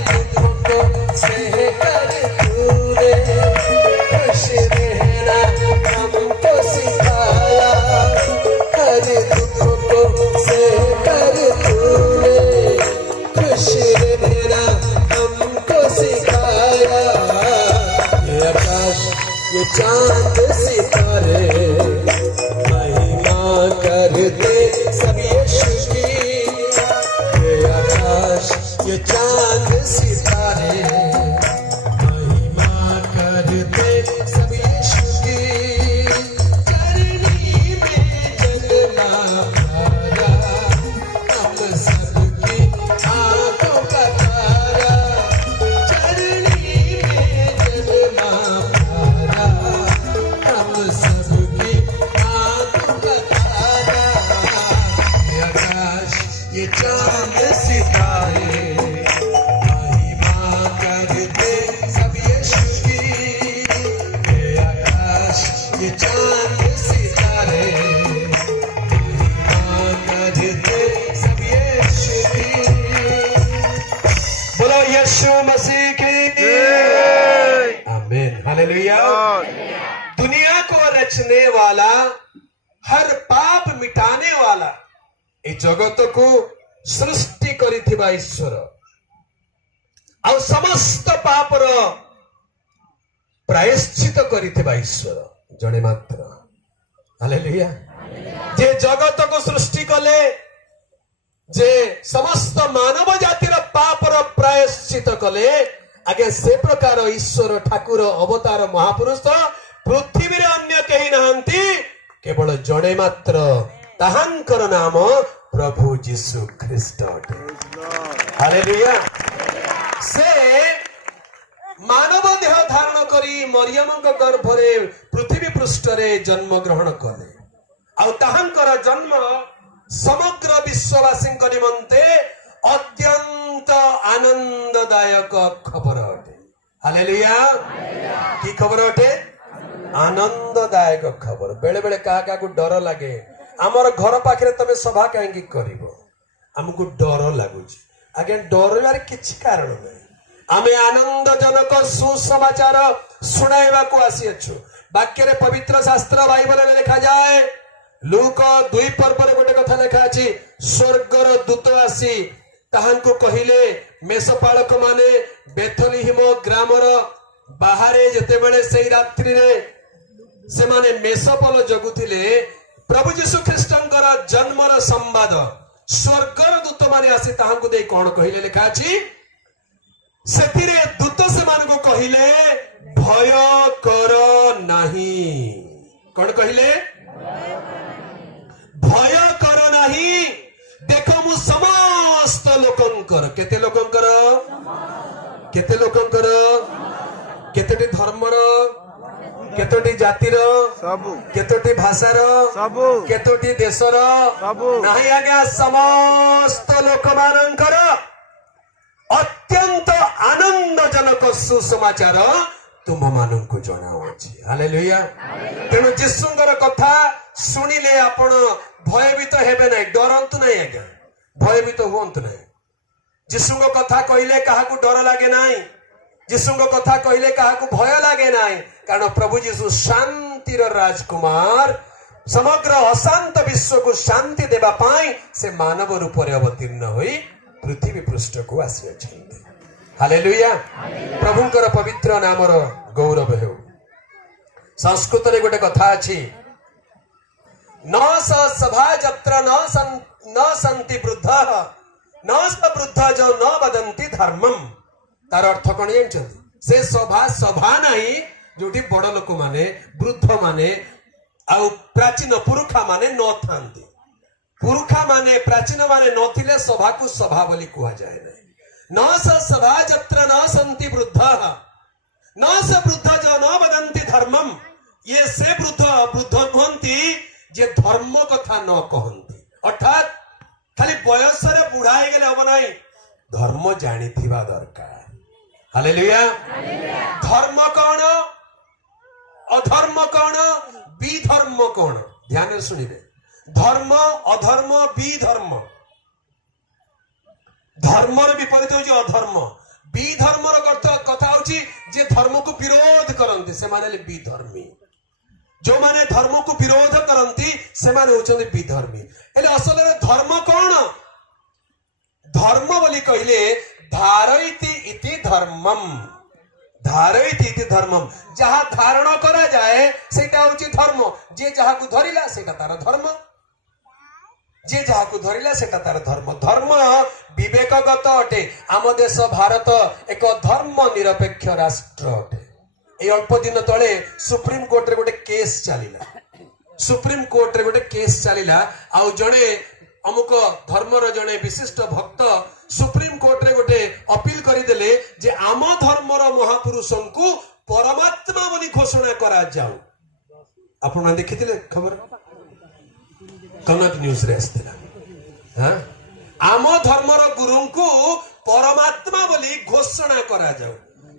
तुमको सहकर तूने खुश रहना हमको सिखाया, हर दुख को सहकर तूने खुश रहना हमको सिखाया। ये आकाश ये चांद सितारे महिमा करते सब यीशु की। ये आकाश ये चांद सितारे महिमा करते सब यीशु की। चरनी में जलना प्यारा हम सबकी आंखों का तारा, चरनी में जलना प्यारा हम सबकी आंखों का तारा। ये आकाश ये चांद सितारे महिमा करते सब यीशु की। ये आकाश ये चांद सितारे महिमा करते सब यीशु की। बोलो यीशु मसीह की आमीन हालेलुया। दुनिया को रचने वाला, हर पाप मिटाने वाला, ए जगत को सृष्टि करिथिबा ईश्वर आ समस्त पापर प्रायश्चित करिथिबा ईश्वर जणे मात्र। हालेलुया। जे जगत को सृष्टि कले, जे समस्त मानव जातिर पापर प्रायश्चित कले, आगे से प्रकार ईश्वर ठाकुर अवतार महापुरुष पृथ्वी रे अन्य केही नाहंती, केवल जणे मात्र, ताहांकर नाम प्रभु जीशु ख्रीष्ट अटे। हालेलुया। से मानव देह धारण करी मरियम गर्भरे पृथ्वी पृष्ठ रे जन्म ग्रहण कले। आ ताहांकर जन्म समग्र विश्ववासी निमंते अत्यंत आनंददायक खबर अटे। हालेलुया। की खबर अटे? आनंददायक खबर। बेले बेले क्या क्या डर लगे, आमर घर पाखे तमे सभा कहीं कर आमको डर लगुच। आगे डर किसी कारण नहीं, आमे आनंदजनक सुसमाचार शुणाइबा को आसीअछु। वाक्य पवित्र शास्त्र बाइबल लिखा जाए, लूक 2 पर्व गोटे कथा लिखा अछि, स्वर्गर दूत आसी ताहांको कहिले मेषपालक माने बेथलीहिम ग्रामर बाहरे जेतेबेले सेई रात्रि रे से माने मेषपाल जगुथिले, प्रभु जीशु ख्रीष्टंकर जन्मर संवाद स्वर्गर दूत माने आसी ताहांको दे कोन कहिले लिखा अछि, सेतिरे दूत से मानको कहिले भय कर नाही। कोन कहिले? भय कर नाही, देखो मु समस्त लोकंकर, केते लोकंकर, केते लोकंकर, केतोटी धर्मर, केतोटी जातिर, केतोटी भाषार, केतोटी देशर नाही, आज्ञा समस्त लोक मानकर अत्यंत आनंदजनक सुसमाचार तुम मानक जनाऊँगी। हालेलुया। तेणु जीशुंकर कथा शुणिले आपण भयभीत हेबे नहीं, डरंतु नहीं आज्ञा, भयभीत हुंतु नहीं। जीशुंक कथा कहले काहाकू डर लागे नहीं, जीशुंक कथा कहले काहाकू भय लागे नहीं, कारण प्रभु जीशु शांतिर राजकुमार, समग्र अशांत विश्व को शांति देवा पाई से मानव रूप में अवतीर्ण होई पृथ्वी पृष्ठ को आसी अछंती। हालेलुया। प्रभुंकर पवित्र नामर गौरव हेउ। संस्कृत रे गोटे कथा अछि, न स सभा जत्र न सन्ति वृद्धः न स वृद्ध जो न वदन्ति धर्मम। तार अर्थ कोन जानछन्ति? से सभा सभा नहीं जोटी बड़ लोक माने, वृद्ध माने आ प्राचीन पुरुषा माने न थांती। पुरुषा माने प्राचीन माने नथिले सभा को सभा बोली कुआ जाए नहीं। न स सभा जत्र न सन्ति वृद्धः न स वृद्ध जो न वदन्ति धर्मम। ये से वृद्ध नुहंती जे धर्म कथा न कहंती, अर्थात खाली बयस रे बुढ़ा हे गेले हम नहीं, धर्म जानी थिबा दरकार। हालेलुया। धर्म कौन, अधर्म कौन, विधर्म कौन? ध्यान सुनिबे। धर्म, अधर्म, विधर्म। धर्मर विपरीत होची अधर्म, विधर्मर कथा होची जे धर्म को विरोध करते से माने विधर्मी जो माने धर्म को विरोध करती से माने होचंदी विधर्मी एले असल रे धर्म कौन धर्म बोली कहले धारयति इति धर्मम धारयति इति धर्मम जहा धारण करा जाए सेटा होची धर्म जे जहा को धरिला सेटा तार धर्म जे जहा को धरिला सेटा तार धर्म धर्म विवेकगत अटे आम देश भारत एक धर्म निरपेक्ष राष्ट्र अटे ए अल्प दिन तले सुप्रीम कोर्ट रे गोटे केस चलिला सुप्रीम कोर्ट रे गोटे केस चलिला आउ जणे अमुक धर्मर जणे विशिष्ट भक्त सुप्रीम कोर्ट रे गोटे अपील करिदेले जे आम धर्मर महापुरुषंकु परमात्मा बोली घोषणा करा जाऊ आपण देखिथिले खबर कनक न्यूज रे आस्तिला हां आम धर्मर गुरुंकु परमात्मा बोली घोषणा करा जाऊ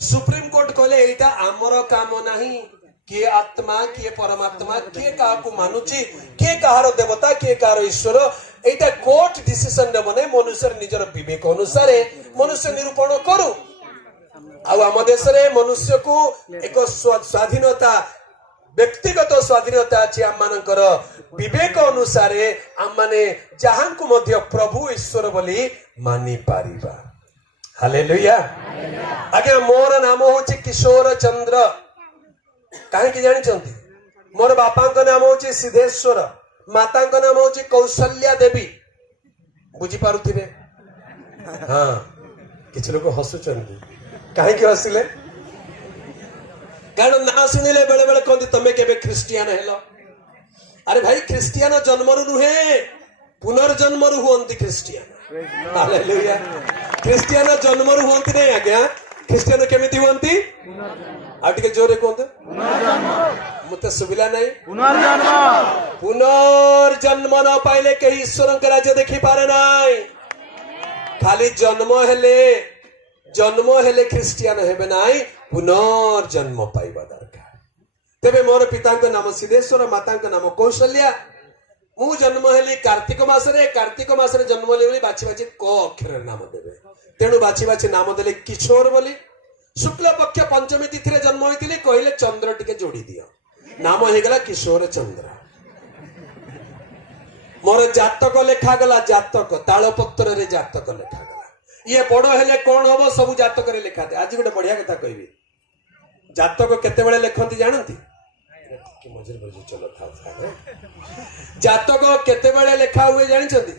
सुप्रीम कोर्ट कहले एटा आमर काम नाही किए आत्मा किए परमात्मा किए काहाकु मानुची किए कहार देवता किए कहार ईश्वर एटा कोर्ट डिसीजन ने बने मनुष्य निजर विवेक अनुसार मनुष्य निरूपण करू आ आम देश रे मनुष्य को एक स्वाधीनता व्यक्तिगत स्वाधीनता अछि आम मानकर विवेक अनुसार आम माने जहां को मध्य प्रभु ईश्वर बोली मानि पारिबा हालेलुया आगे मोर नाम होची किशोर चंद्र कहीं कि जानी मोर बापा नाम होची सिद्धेश्वर माता नाम होची कौशल्या देवी बुझी पारुथिबे हाँ किछ लोक हसुचंदी कहीं हसिले कारण ना सुनिले बेले बेले कहते तमे केबे ख्रिस्टियान हेलो अरे भाई ख्रिस्टियान जन्मरु नुहे पुनर्जन्मरु हुअंती ख्रिस्टियान हालेलुया ख्रिस्टियान जन्मरु हुअंती नहीं आज्ञा ख्रिस्टियान केमिति हुअंती आ टिके जोरे कहते मते सुबिला नहीं पुनर्जन्म न पाइले के ईश्वर के राज्य देखि पारे नाही खाली जन्म हेले ख्रिस्टियान हेबे नाही पुनर्जन्म पाइबा दरकार तेबे मोर पिता नाम सिद्धेश्वर माता नाम कौशल्या मु जन्म हेली कार्तिक मासरे जन्म ले बाछि बाछि क अक्षर नाम देबे तेणु बाछि बाछि नाम देले किशोर बोली शुक्ल पक्ष पंचमी तिथि रे जन्म होइतिले कहिले चंद्र टिके जोड़ी दियो नाम हे गला किशोर चंद्र मोर जातक लेखा गला जातक तालपत्र रे जातक लेखा गला ये बड़ हेले कोन होबो सब जातक रे लेखा दे आज गोटे बढ़िया कथा कहबी जातक केते बेले लेखंती जानंती कि मझिर मझिर चलो था जातक केते बेले लेखा हुए जानि छथि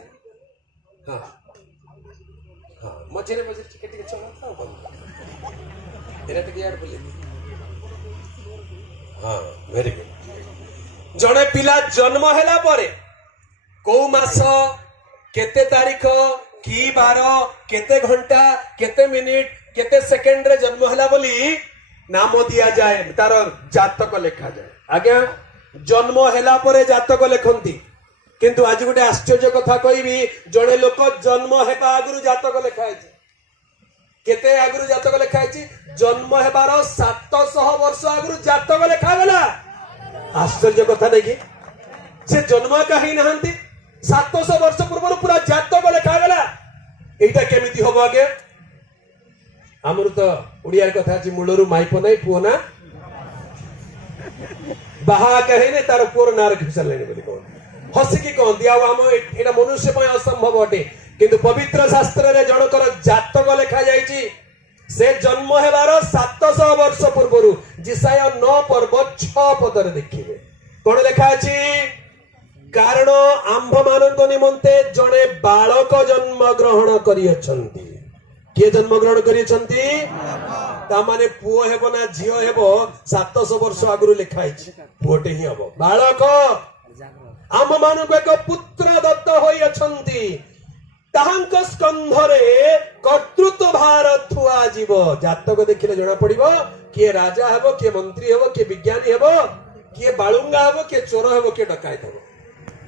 हां हां मझिर मझिर टिके टिके चलो था बंद एरा टिके यार बोले हां वेरी गुड जणे पिला जन्म हेला परे को मास केते तारीख की बार केते घंटा केते मिनिट केते सेकंड रे जन्म हेला बोली नाम दिया जाए तार जातक लेखा जाए आज्ञा जन्म हेला परे जातक लेखंती किंतु आज गोटे आश्चर्य कथा कहबी जड़े लोक जन्म हेबा आगुरु जातक लेखा है केते आगुरु जातक लेखा है जन्म हेबार 700 वर्ष आगुरु जातक लेखा गला आश्चर्य कथा नहीं कि से जन्म कहीं नहंती 700 वर्ष पूर्व पूरा जातक लेखा गला एटा केमिति होबो आगे आमर तो उड़िया कथा अछि मूलरू माइप नै पुओ ना बाहा कहे ने तार पुओर नार घिसा लेने बोली कोन हसी की कोन दिया हम एटा मनुष्य पय असंभव अटे किंतु पवित्र शास्त्र रे जनकर जातक लेखा जाईची से जन्म हेबार 700 वर्ष पूर्वरु जिसाय 9 पर्व 6 पद रे देखिबे कोन लेखा अछि कारण आंभ मानक निमंते जणे बालक जन्म ग्रहण करि अछंती किए जन्म ग्रहण करिसंती तामाने पुओ हेबो ना झियो हेबो 700 वर्ष आगुरु लिखा है पुओटे ही हबो बालक आम मानक एक पुत्र दत्त होई अछंती ताहांक स्कंधरे कर्तृत्व भार थुआ जीव जातक देखिले जणा पड़िबो किए राजा हेबो किए मंत्री हेबो किए विज्ञानी हेबो किए बालुंगा हेबो किए चोर हेबो किए डकायत हेबो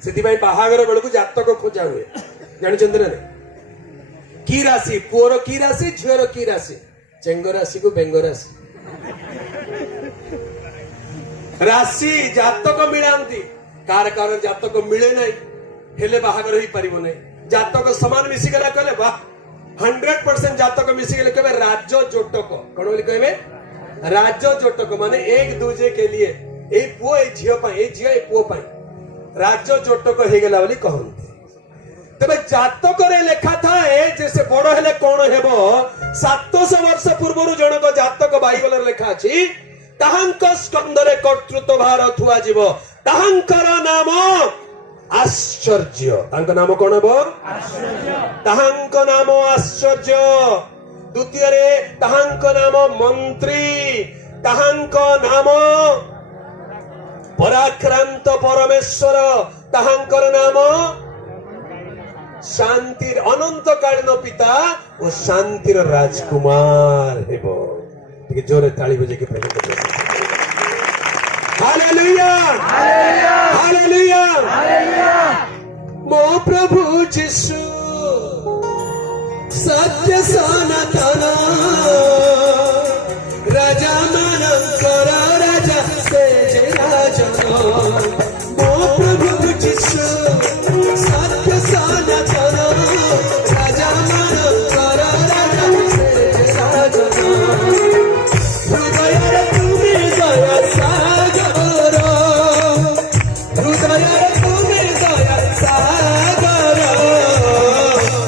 सेति भाई बाहागर बेलकु जातक खोजा हुए जानि चंद्र ने की राशि पुओर की राशि झियोर की राशि चेंग राशि को बेंग राशि राशि जातक मिलांती कार कार जातक मिले नहीं हेले बाहागर ही परिबो नहीं जातक समान मिसी गला कहले वाह 100% जातक मिसिगले कहबे राज्य जोटक कोन बोली कहबे राज्य जोटक माने एक दूजे के लिए ए पुओ ए झियो पई ए झियो ए पुओ पई राज्य जोटक हे गेला बोली कहंती तबे जातक रे लेखा थाए जैसे बड़ हेले कोन हेबो 700 वर्ष पूर्वरु जनक जातक बाइबल रे लेखा अछि ताहांक स्कंदरे कर्तृत्व भार थुआ जीव ताहांकर नाम आश्चर्य तांक नाम कोन हेबो आश्चर्य ताहांक नाम आश्चर्य द्वितीय रे ताहांक नाम मंत्री ताहांक नाम पराक्रांत परमेश्वर ताहांकर नाम शांतिर अनंत कालीन पिता और शांतिर राजकुमार हेबो ठीक जोरे ताली बजे के प्रभु हालेलुया हालेलुया हालेलुया हालेलुया मो प्रभु यीशु सत्य सनातन राजा मानकर राजा से राजन मो प्रभु यीशु सत्य सनातन राजा मानकर राजा से राजन हृदय तुमे दया सागर हृदय तुमे दया सागर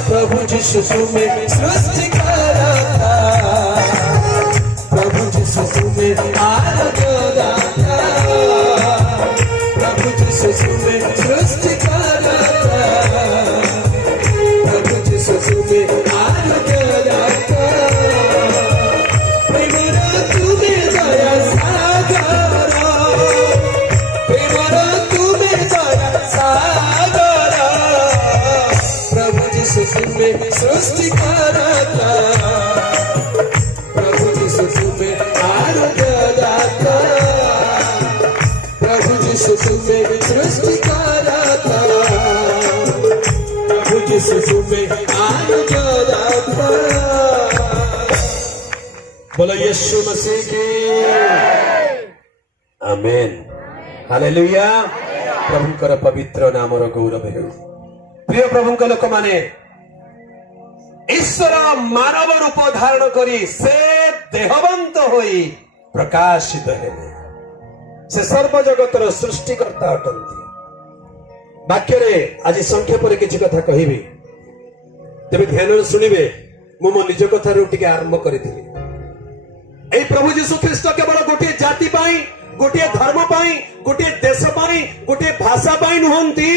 प्रभु यीशु में सृष्टि करता प्रभु यीशु में आराधना प्रभु यीशु में सृष्टि करता प्रभु यीशु में आराधना प्रेमर तुमे दया सागर प्रेमर तुमे दया सागर प्रभु यीशु में सृष्टि करता प्रभु यीशु में आराधना प्रभु यीशु में सृष्टि करता प्रभु यीशु में आराधना बोलो यीशु मसीह की आमेन हालेलुया प्रभुकर पवित्र नामर गौरव हेउ प्रिय प्रभुक लोक माने ईश्वर मानव रूप धारण करी से देहवंत होई प्रकाशित हेले से सर्वजगतर सृष्टिकर्ता अटंती वाक्य रे आज संक्षेप रे किछि कथा कहिबी तेबे ध्यान सुनिबे मु मो निज कथा रे टिके आरंभ करिथिली ए प्रभु यीशु ख्रीष्ट केवल गोटे जाति पाई गोटे धर्म पाई गोटे देश पाई गोटे भाषा पाई नुहंती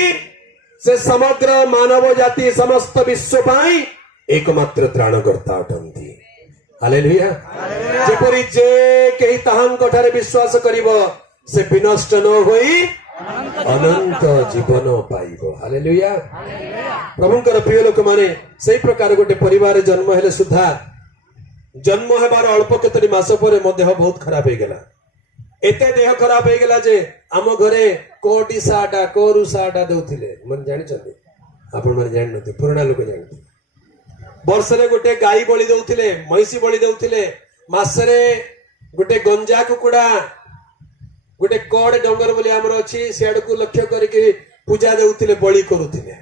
से समग्र मानव जाति समस्त विश्व पाई एकमात्र त्राणकर्ता अटंती हालेलुया जेपरि जे केही ताहांक ठारे विश्वास करिवो से विनष्ट न होई अनंत जीवन पाइबो हालेलुया प्रभुकर प्रिय लोक माने सही प्रकार गोटे परिवार जन्म हेले सुधा जन्म हेबार अल्प केतरी मास परे मो देह बहुत खराब हो गला एते देह खराब हो गला जे आम घरे कोटी साटा कोरु साटा दउथिले मन जानि छथि आपण मन जानि नथि पुराना लोक जानथि वर्षरे गोटे गाई बलि दउथिले महिषी बलि दउथिले मासरे गोटे गंजा कुकुड़ा गोटे कड़ डंगर बोली आमर अछि सियाड को लक्ष्य करके पूजा देउथिले बलि करूथिले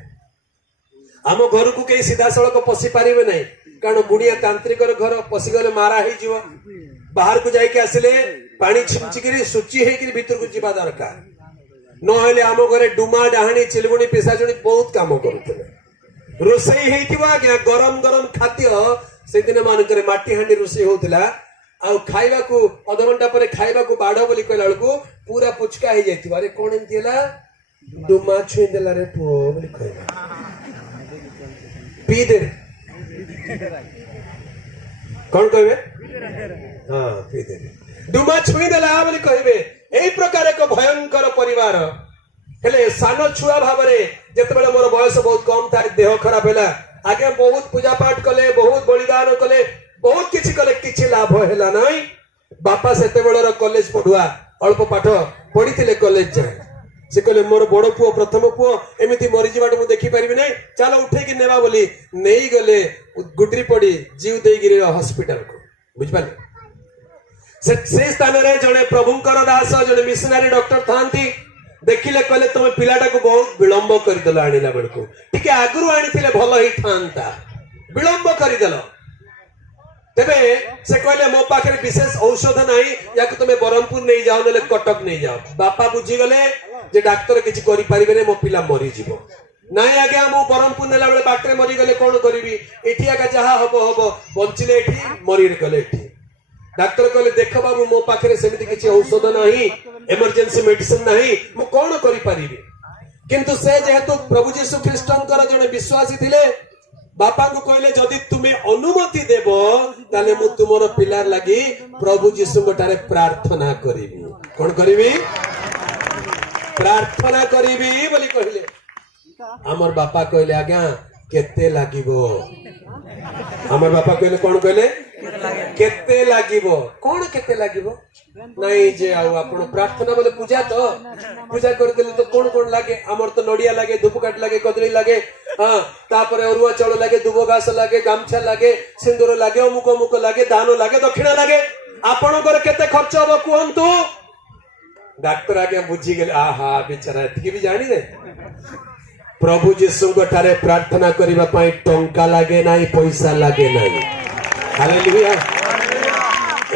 आम घर को कई सीधा सड़क पशि पारिबे नै कारण बुढ़िया तांत्रिक घर पशिगले मारा हो जीव बाहर को जाके आसिले पानी छिंचिकी शुचि होकर भीतर को जीवा दरकार नहले आम घरे डुमा डाहाणी चिलगुणी पिसाजुणी बहुत काम करुले रोसई आज्ञा गरम गरम खाद्य से दिन मानक माटी हांडी रोसई होता आ खाइबा को अध घंटा पर खाइबा को बाढ़ बोली कहला बेलू पूरा पुचका हो जाए अरे कौन एमती डुमा छुई देला रे पुओ बोली कहला पी दे कौन कहबे हाँ पी दे डुमा छुई देला बोली कहबे एई प्रकार एक भयंकर परिवार हेले सान छुआ भाव जिते मोर बयस बहुत कम था देह खराब है आगे बहुत पूजा पाठ कले बहुत बलिदान कले बहुत किछि कले किछि लाभ हैला नहीं बापा सेते बेलर कॉलेज पढ़ुआ अल्प पाठ पढ़ी कॉलेज जाए से कहले मोर बड़ पुओ प्रथम पुओ एमिति मरी जीवाट मु देखि परिबि नै चल उठे कि नेबा बोली नेई गले गुटरी पड़ी जीव देई गिरे हॉस्पिटल को बुझ पाले से स्थान रे जने प्रभुंकर दास जने मिशनरी डॉक्टर थांती देखिले कहले तुम पिलाटा को बहुत विलंब कर देला आनिला बेलको टिके आगुरु आनिथिले भलो ही थांता विलंब करदेल तेबे से कहले मो पाखे विशेष औषध नहीं या तुम ब्रह्मपुर नहीं जाओ ना कटक नहीं जाओ बापा बुझीगले जे डाक्तर किसी करें मो पिला मरीज नाई आज्ञा मु ब्रह्मपुर नेला बेले बाटरे मरीगले कौन करी एठी आगे जहाँ हम हम बंचिले एठी मरी गले एठी डाक्तर कहले देख बाबू मो पाखे सेमती किसी औषध नहीं इमरजेंसी मेडिसिन नहीं मु कौन करि परिबी किंतु से जेहेतु प्रभु यीशु ख्रीष्टनकर जने विश्वासी थिले बापा को कहले जदि तुम्हें अनुमति देव ताले मु तुमर पिलार लगी प्रभु यीशु ठारे प्रार्थना करिबी कौन करिबी प्रार्थना करिबी बोली कहले हमर बापा कहले आज्ञा केते लागिबो हमर बापा कहले कौन कहले केते लागिबो कौन केते लागिबो नहीं जे आउ आपण प्रार्थना बोले पूजा तो पूजा कर देले तो कौन कौन लागे हमर तो नडिया लागे धूपकाठ लागे कदली लागे हां तापर अरुआ चाउल लागे दुबो घास लागे गामछा लागे सिंदूर लागे अमुक अमुक लागे दान लागे दक्षिणा लागे आपणकर केते खर्च हो कहंतु डाक्टर आगे बुझी गेले आहा बेचारा एतकी भी जानी रे प्रभु यीशु ठारे प्रार्थना करिबा पई टंका लागे नाही पैसा लागे नाही हालेलुया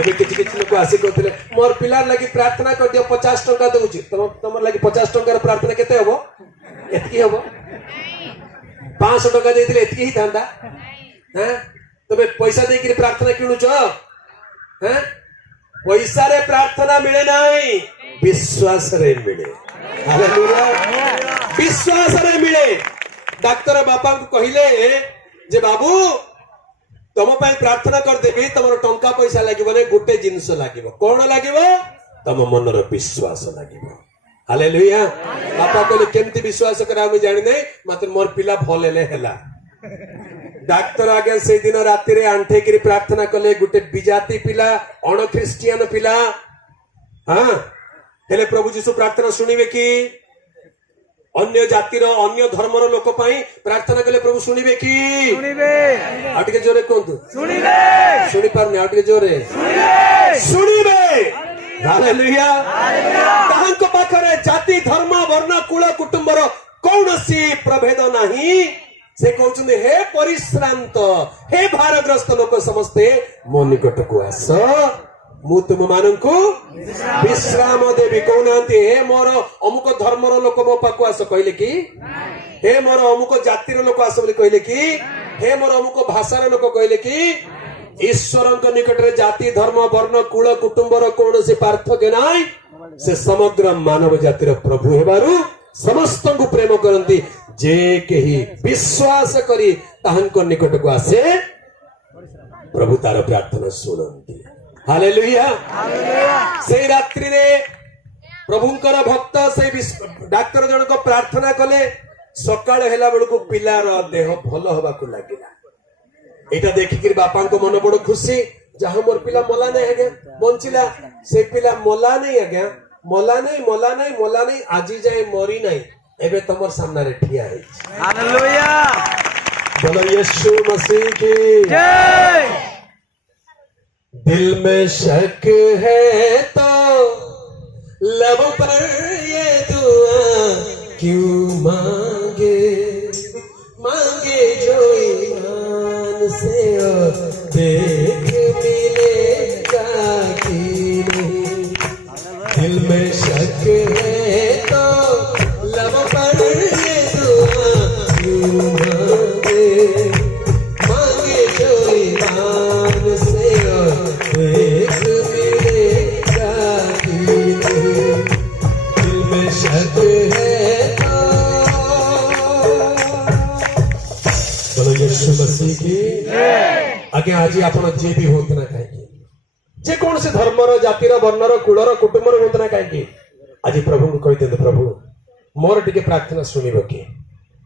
एबे किछि किछि लोक आसी कहथिले मोर पिलार लागि प्रार्थना कर दियो 50 टंका दउची तमर लागि 50 टंका प्रार्थना केते हबो एतकी हबो 500 टंका देइतिले एतकी ही थांदा हैं तबे पैसा देई कि प्रार्थना किणुछ हैं पैसा रे प्रार्थना मिले नाही विश्वास रे मिले हालेलुया विश्वास रे मिले डाक्टर बापा को कहिले जे बाबू तुम प्रार्थना कर देबी तुम टंका पैसा लगे ना गोटे जिनस लगे कौन लगे तुम मनर विश्वास लगे हालेलुया बापा कहले केमती विश्वास करा हम जानि नै मात्र मोर पिला भल हेले हैला डाक्टर आगे से दिन राति रे आंठे करी प्रार्थना कले गोटे बिजाती पिला अण ख्रिस्टियन पिला हां हेले प्रभु यीशु प्रार्थना सुनिबे कि अन्य जातिर अन्य धर्मर लोक प्रार्थना कले प्रभु शुणिबे कि आटे जोरे कहतु शुणी पारनी आटे जोरे शुणिबे हालेलुया ताहांको पाखरे जाति धर्म वर्ण कुल कुटुंबर कौनसी प्रभेद नहीं से कहउछन हे परिश्रांत हे भारग्रस्त लोक समस्ते मो निकट को आस मु तुम मानू विश्राम देवी कहना हे मोर अमुक धर्मर लोक मो पाक आस कहले कि हे मोर अमुक जातिर लोक आस बोली कहले कि हे मोर अमुक भाषार लोक कहले कि ईश्वर निकट रे जाति धर्म वर्ण कुल कुटुंबर कौन से पार्थक्य नाई से समग्र मानव जातिर प्रभु हेबारु समस्त को प्रेम करती जे केही विश्वास करी ताहांको निकट को आसे प्रभु तार प्रार्थना सुनती हालेलुया से रात्रि रे प्रभुंकर भक्त से डाक्टर जनक प्रार्थना कले सकाळ हेला बेलू पिलार देह भल हवा को लागिला एटा देखिक बापा को मन बड़ खुशी जहां मोर पिला मला नहीं आज्ञा बंचिला से पिला मला नहीं आज्ञा मला नहीं आज जाए मरी नहीं एबे तमर सामने रे ठिया है हालेलुया बोलो यीशु मसीह की जय दिल में शक है तो लब पर ये दुआ क्यों मांगे जो ईमान से देख मिलेगा कि नहीं दिल में शक है तो लब पर ये दुआ क्यों मांगे जो ईमान से देख मिलेगा कि नहीं दिल में शक है बोलो यीशु मसीह की आगे आज आपण जे भी होत ना कहीं जे कौन से धर्मर जातिर वर्णर कुलर कुटुंबर होत ना कहीं आज प्रभु को कहि दे प्रभु मोर टिके प्रार्थना सुनिबो कि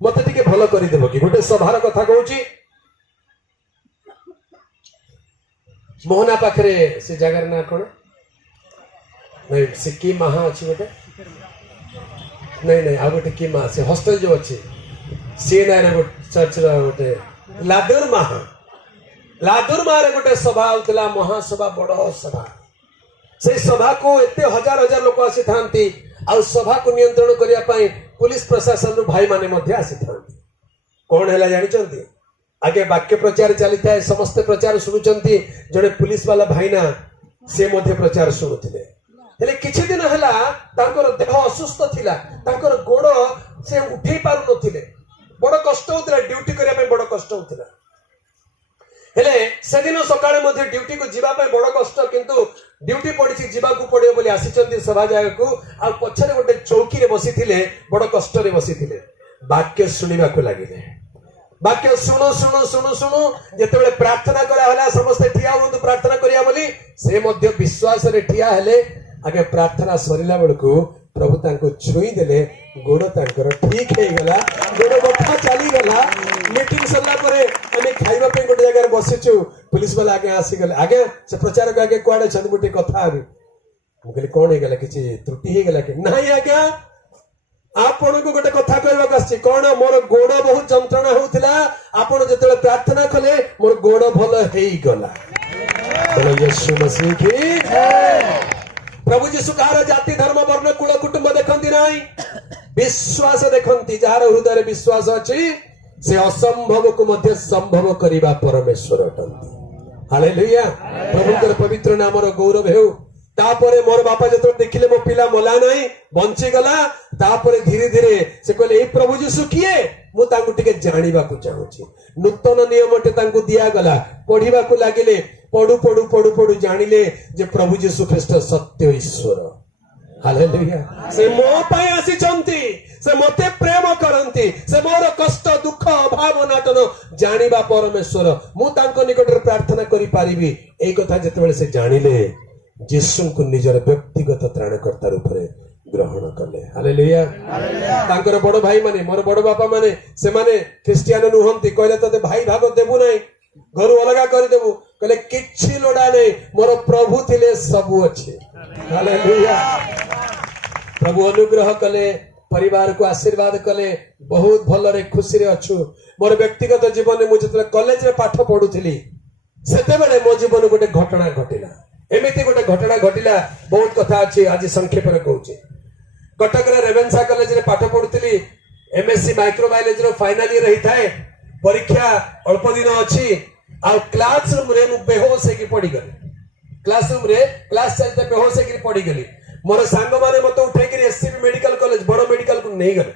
मते टिके भलो करि देबो कि गोटे सभार कथा कहूची मोहना पाखरे से जगार ना कौन नहीं से की महा अच्छी गोटे नहीं आ गोटे की महा से हॉस्टल जो अच्छी सी ना चर्च गोटे लादुर मारे गोटे सभा होता महासभा बड़ सभा से सभा को एते हजार हजार लोक आसी थांती आ सभा को नियंत्रण करने पुलिस प्रशासन भाई माने मध्य आसी थांती कौन है जानी आगे वाक्य प्रचार चली था समस्ते प्रचार शुणुचंती जड़े पुलिस वाला भाईना से मध्य प्रचार शुणुथिले हेले किछि दिन हला तांकर देह असुस्थ थिला तांकर गोड़ से उठै पारु नथिले बड़ कष्ट होतिला ड्यूटी करिया पे बड़ कष्ट होतिला हेले से दिन सकाळे मध्ये ड्यूटी को जीवा पे बड़ कष्ट किंतु ड्यूटी पड़िछि जीवा को पड़ियो बोली आसीचंती सभा जाय को आ पछरे गोटे चौकी रे बसिथिले बड़ कष्ट रे बसिथिले वाक्य सुनिबा को लागिले वाक्य सुनो सुनो सुनो सुनो जेतेबेले प्रार्थना करा हला समस्त ठिया हुंतु प्रार्थना करिया बोली से मध्य विश्वास रे ठिया हेले आगे प्रार्थना सरिला बेलकू प्रभु तांको छुई देले गोड़ तांकर ठीक हे गला गोड़ बठा चली गला मीटिंग सरला परे आमे खाइबा पे गोटे जगह बसिचु पुलिस वाला आगे आसी गले आगे से प्रचार को आगे कोआडे छन गुटे कथा आबी मु कहली कोन हे गला किछि त्रुटि हे गला कि नाही आगे आपण को गोटे कथा कहबा आछि कोन मोर गोड़ बहुत जंत्रणा होउथिला आपण जेतेले प्रार्थना कले मोर गोड़ भलो हेई गला बोलो यीशु मसीह की प्रभु जीशु कहार जाति धर्म वर्ण कुल कुटुंब देखती नहीं विश्वास देखती जार हृदय विश्वास अच्छी से असंभव को मध्य संभव करने परमेश्वर अटंती हालेलुया प्रभुकर पवित्र नाम गौरव हेउ तापरे मोर बापा जो देखिले मो पिला मला नहीं बंची गला तापरे धीरे धीरे से कहले ए प्रभु जीशु किए मु तांकु टिके जानिबा को चाहूची नूतन नियमटे तांकु दिया गला पढ़िबा को लागिले पढ़ु पढ़ु पढ़ु पढ़ु जानिले जे प्रभु जीशु ख्रीष्ट सत्य ईश्वर हालेलुया से मो पाई आसीचंती से मते प्रेम करंती से मोर कष्ट दुख अभाव अनाटन जानिबा परमेश्वर मु तांको निकटरे प्रार्थना करि पारिबी एई कथा जेतेबेले से जानिले यीशु को निजर व्यक्तिगत त्राणकर्ता रूप में ग्रहण कले हालेलुया तांकर बड़ भाई माने मोर बड़ बापा माने से माने क्रिश्चियन नुहंती कहले तते भाई भाग देबु नाही घरु अलगा कर देबु कहले किछि लोडा नै मोर प्रभु थिले सबु अछि हालेलुया प्रभु अनुग्रह कले परिवार को आशीर्वाद कले बहुत भल रे खुशी रे अछु मोर व्यक्तिगत जीवन में मुझे कॉलेज रे पाठ पढुथिली सेते बेले मो जीवन गोटे घटना घटिला एमिति गोटे घटना घटिला बहुत कथा अछि आज संक्षेप रे कहूची कटक रे रेवेन्सा कॉलेज रे पाठ पढुथिली एमएससी माइक्रोबायोलॉजी रो फाइनल ईयर रही थाए परीक्षा अल्प दिन अछि आ क्लासरूम रे मु बेहोश हे की पड़ी गली क्लासरूम रे क्लास चलते बेहोश हे की पड़ी गली मोर सांग माने मते उठे की एससीबी मेडिकल कॉलेज बड़ मेडिकल को नहीं गले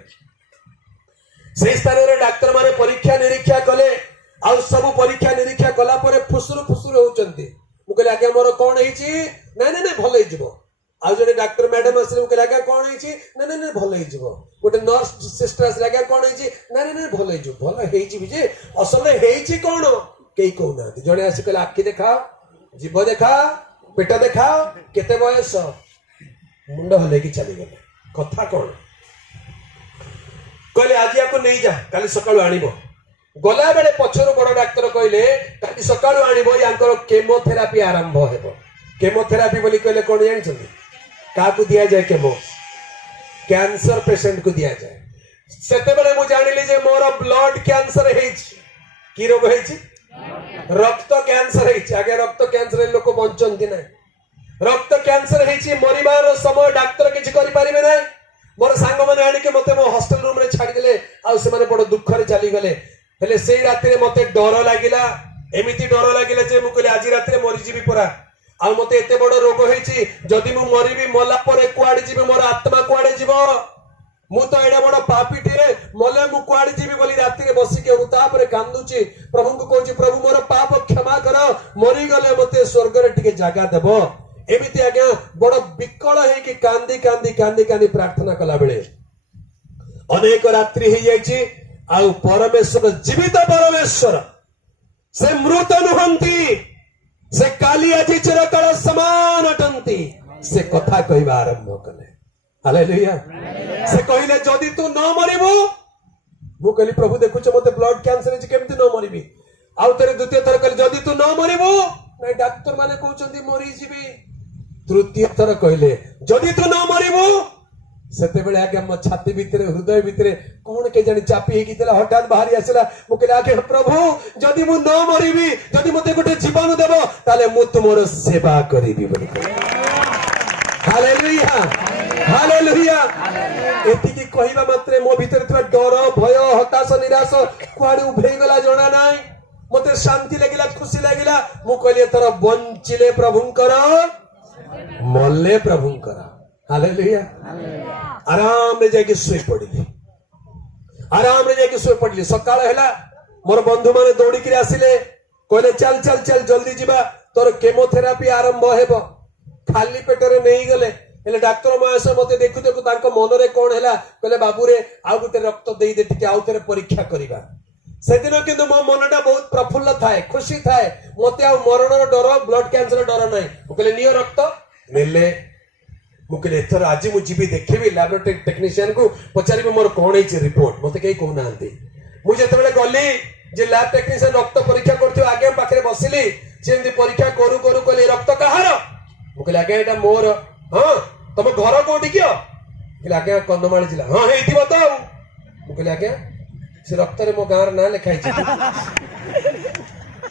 से स्थान रे डॉक्टर माने परीक्षा निरीक्षा कले आ सब परीक्षा निरीक्षा कला परे फुसुरु होचंती मु कहले आगे मोर कोन हेची नै नै नै भल हे जिवो आ जने डॉक्टर मैडम असले मु कहले आगे कोन हेची नै नै नै भल हे जिवो गोटे नर्स सिस्टर असले आगे कोन हेची नै नै नै भल हे जिवो भल हेची जे असले हेची कोन केई को ना जने आसी कहले आखि देखा जीव देखा पेट देखा केते बयस मुंड हले की चली गले कथा कोन कहले आज याको नहीं जा काली सकाळु आनिबो गला बेले पछरो बड़ डाक्टर कहले काली सकाळु आनिबो यांकर केमोथेरापी आरंभ हेबो केमोथेरापी बोली कहले कोन जानछन का को दिया जाय केमो कैंसर पेशेंट को दिया जाय सेते बेले मु जानिली जे मोर ब्लड कैंसर हेछि की रोग हेछि रक्त कैंसर हेछि आगे रक्त कैंसर लोक बंचंती नै रक्त कैंसर हेछि मरिबार समय डॉक्टर किछ करि परिबे नै मोर सांग माने आनी के मते मो हॉस्टल रूम रे छाडी देले आ से माने बड़ दुख रे चली गले हेले सेई राती रे मते डर लागिला एमिति डर लागिला जे मु कहले आज राती रे मरि जीवी परा आ मते एते बड़ रोग हेछि जदि मु मरिबी मला परे कुआडी जीवी मोर आत्मा कुआडे जीवो मु तो एडा बड़ पापीटी रे मले मु कुआडी जीवी बोली राती रे बसी के उता परे कांदुची प्रभु को कहूची प्रभु मोर पाप क्षमा कर मरि गले मते स्वर्ग रे टिके जागा देबो एमिति आज्ञा बड़ विकल है कि कांदी कांदी कांदी कांदी प्रार्थना कला बेले अनेक रात्रि हो जाइए आ परमेश्वर जीवित परमेश्वर से मृत नुहंती से काली आजी चिरकाल समान अटंती से कथा कहवा आरंभ कले हालेलुया से कहले जदि तू न मरिबू मु कहली प्रभु देखुछ मते ब्लड कैंसर केमती न मरिबी आउ तेरे द्वितीय थर कहले जदि तू न मरिबू नै डॉक्टर माने कहउचंती मरि जीवी तृतीय थर कहले जदि तू न मरिबू सेते बेले आगे म छाती भितरे हृदय भितरे कोन के जानि चापी हे कितला हठात बाहरी आसला मु कहले आगे प्रभु जदि मु न मरिबी जदि मते गोटे जीवन देबो ताले मु तुमरो सेवा करिबी बोली हालेलुया हालेलुया एति की कहबा मात्रे मो भितरे थरा डर भय हताश निराश कुआडे उभे गला जणा नाही मते शांति लगिला खुशी लगिला मु कहली एथर बंचिले प्रभुंकर मल्ले प्रभुंकर हालेलुया आराम रे जाके सोई पड़िली आराम रे जाके सोई पड़िली सकाळ हैला मोर बंधु माने दौड़ी के आसिले कहले चल चल चल जल्दी जीवा तोर केमोथेरापी आरंभ हेबो खाली पेटरे नहीं गले हेले डाक्टर महाशय मते देखु देखु तांको मनरे कोन हैला कहले बाबू रे आउ गुते रक्त देई दे टिके आउ तेरे परीक्षा करिबा सेदिन किंतु मो मनटा बहुत प्रफुल्ल थाए खुशी थाए मते आ मरणर डर ब्लड कैंसर डर नाही कहले नियो रक्त नेले मुकले एथर आज मु जीबी देखिबी लैबोरेटरी टेक्नीशियन को पचारिबी मोर कोन हिच रिपोर्ट मते केई कहू नांती मु जेतेबेले गली जे लैब टेक्नीशियन रक्त परीक्षा करथियो आगे पाखरे बसिली जेंदी परीक्षा करू करू कहले रक्त कहार मुकले आगे एटा मोर हां तम घर कोठी कियो कहले आगे कंदमाली जिला हां हेतिबो तो मुकले आगे से रक्त रे मो गार ना लिखाई छी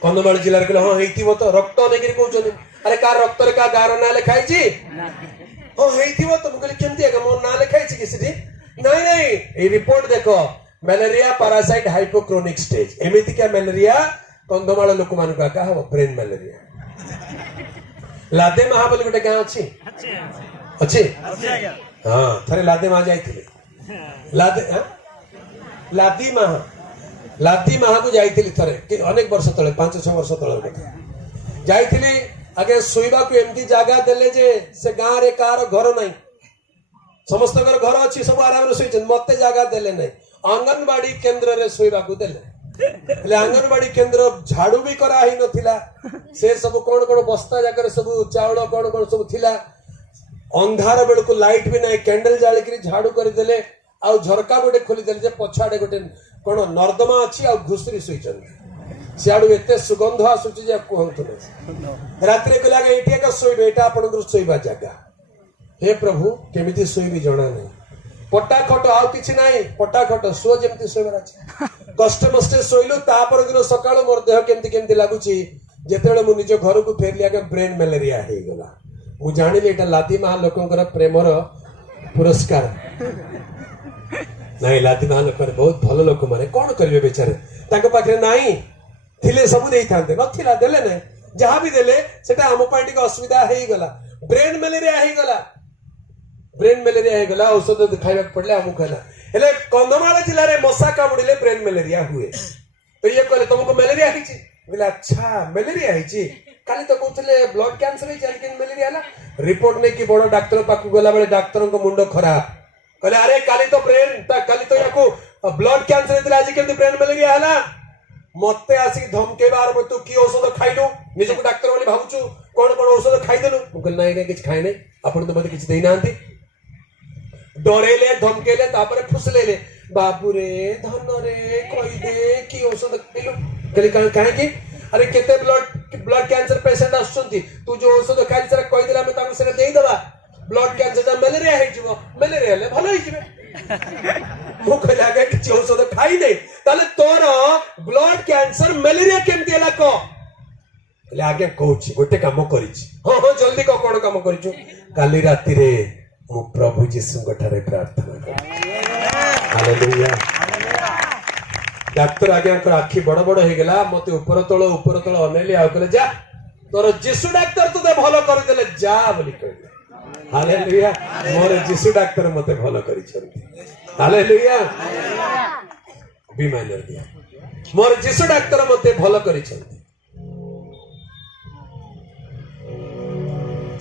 कंदमाली जिला रे कहले हां हेतिबो तो रक्त नेगिरी कहउछन अरे कार रक्त रे का गार ना लिखाई छी हां हेतिबो तो मुकले केमती आगे मोर ना लिखाई छी किसी नहीं नहीं ए रिपोर्ट देखो मलेरिया पैरासाइट हाइपोक्रोनिक स्टेज एमिति क्या मलेरिया कंदमाल लोक मान का हो ब्रेन मलेरिया लादे महाबली गोटे गाँ अच्छी अच्छी हाँ थरे लादे महा जाइथिले लादी महा को जाइथिली थरे अनेक वर्ष तले 5-6 वर्ष तले जाइथिली आगे सोइबा को एमती जगह देले जे से गाँ रे कार घर नहीं समस्त घर अच्छी सब आराम रे सोइछन मते जगह देले नहीं आंगनबाड़ी केंद्र रे सोइबा को देले आंगनबाड़ी केंद्र झाड़ू भी करा ही नथिला से सब कोन कोन बस्ता जाकर सब चावल कोन कोन सब थिला अंधार बेल को लाइट भी नहीं कैंडल जाली करी झाड़ू कर देले आ झरका गोटे खोली देले जे पछाडे गोटे कोन नर्दमा अछि आ घुसरी सोइछन सियाडू एते सुगंध आसुची जे कहंतु नै रात्रि को लागे एटिया का सोइबे एटा आपन सोइबा जागा हे प्रभु केमिति सोइबी जणा नै पट्टा खट आउ किछि नाही पट्टा खट सो जेमति सोइबार अछि कष्ट मस्ते सोइलु तापर दिन सकाळ मोर देह केमति केमति लागुची जेतेले मु निज घर को फेरली आगे ब्रेन मलेरिया हे गेला मु जानिले एटा लादी महा लोकंकर प्रेमर पुरस्कार नाही लादी महा लोकर बहुत भलो लोक माने कोन करबे बेचारे ताको पाखरे नाही थिले सब देई थांते नथिला देले नै जहां भी देले सेटा हम पार्टी का असुविधा हे गेला ब्रेन मलेरिया हे गेला ब्रेन मलेरिया हे गेला औषध खाइबा पड़ले हमु खाला हेले कंधमाल जिल्ला रे मशा कामुडिले ब्रेन मलेरिया हुए तो ये कहले तुमको मलेरिया हिची बोले अच्छा मलेरिया हिची काली तो कहथले ब्लड कैंसर हिची लेकिन मलेरिया हला रिपोर्ट नै कि बड़ डॉक्टर पाकु गेला बेले डॉक्टर को मुंडो खराब कहले अरे काली तो ब्रेन काली तो याको ब्लड कैंसर हितला आज के ब्रेन मलेरिया हला मते आसी धमके बार तू की औषध खाइलु निजको डॉक्टर वाली भाबुछु कोन कोन औषध खाइ देलु कहले नै नै किछ खाइ नै आपण तो मते किछ देई नांती डरेले धमकेले तापर फुसलेले बाबू रे धन रे कहि दे की औषध खाइलु कहले काहे की अरे केते ब्लड कैंसर पेशेंट आछंती तू जो औषध खाइ सर कहि देला हम ताको सेरा देई दबा ब्लड कैंसर मलेरिया हे जिवो मलेरिया ले भलो हे जिवे मु कहले आगे कि औषध खाइ दे ताले तोर ब्लड कैंसर मलेरिया केमती हला को कहले आगे कहूची गोटे काम करिछि हां हां जल्दी को कोन काम करिछु काली राती रे मु प्रभु यीशु ठारे प्रार्थना कर हालेलुया डॉक्टर आगे अंकर आखी बड़ बड़ हे गेला मते ऊपर तळ अनेली आ कहले जा तोर यीशु डॉक्टर तुते भलो कर देले जा बोली कहले हालेलुया मोर यीशु डॉक्टर मते भलो करि छथि हालेलुया बिमानर दिया मोर यीशु डॉक्टर मते भलो करि छथि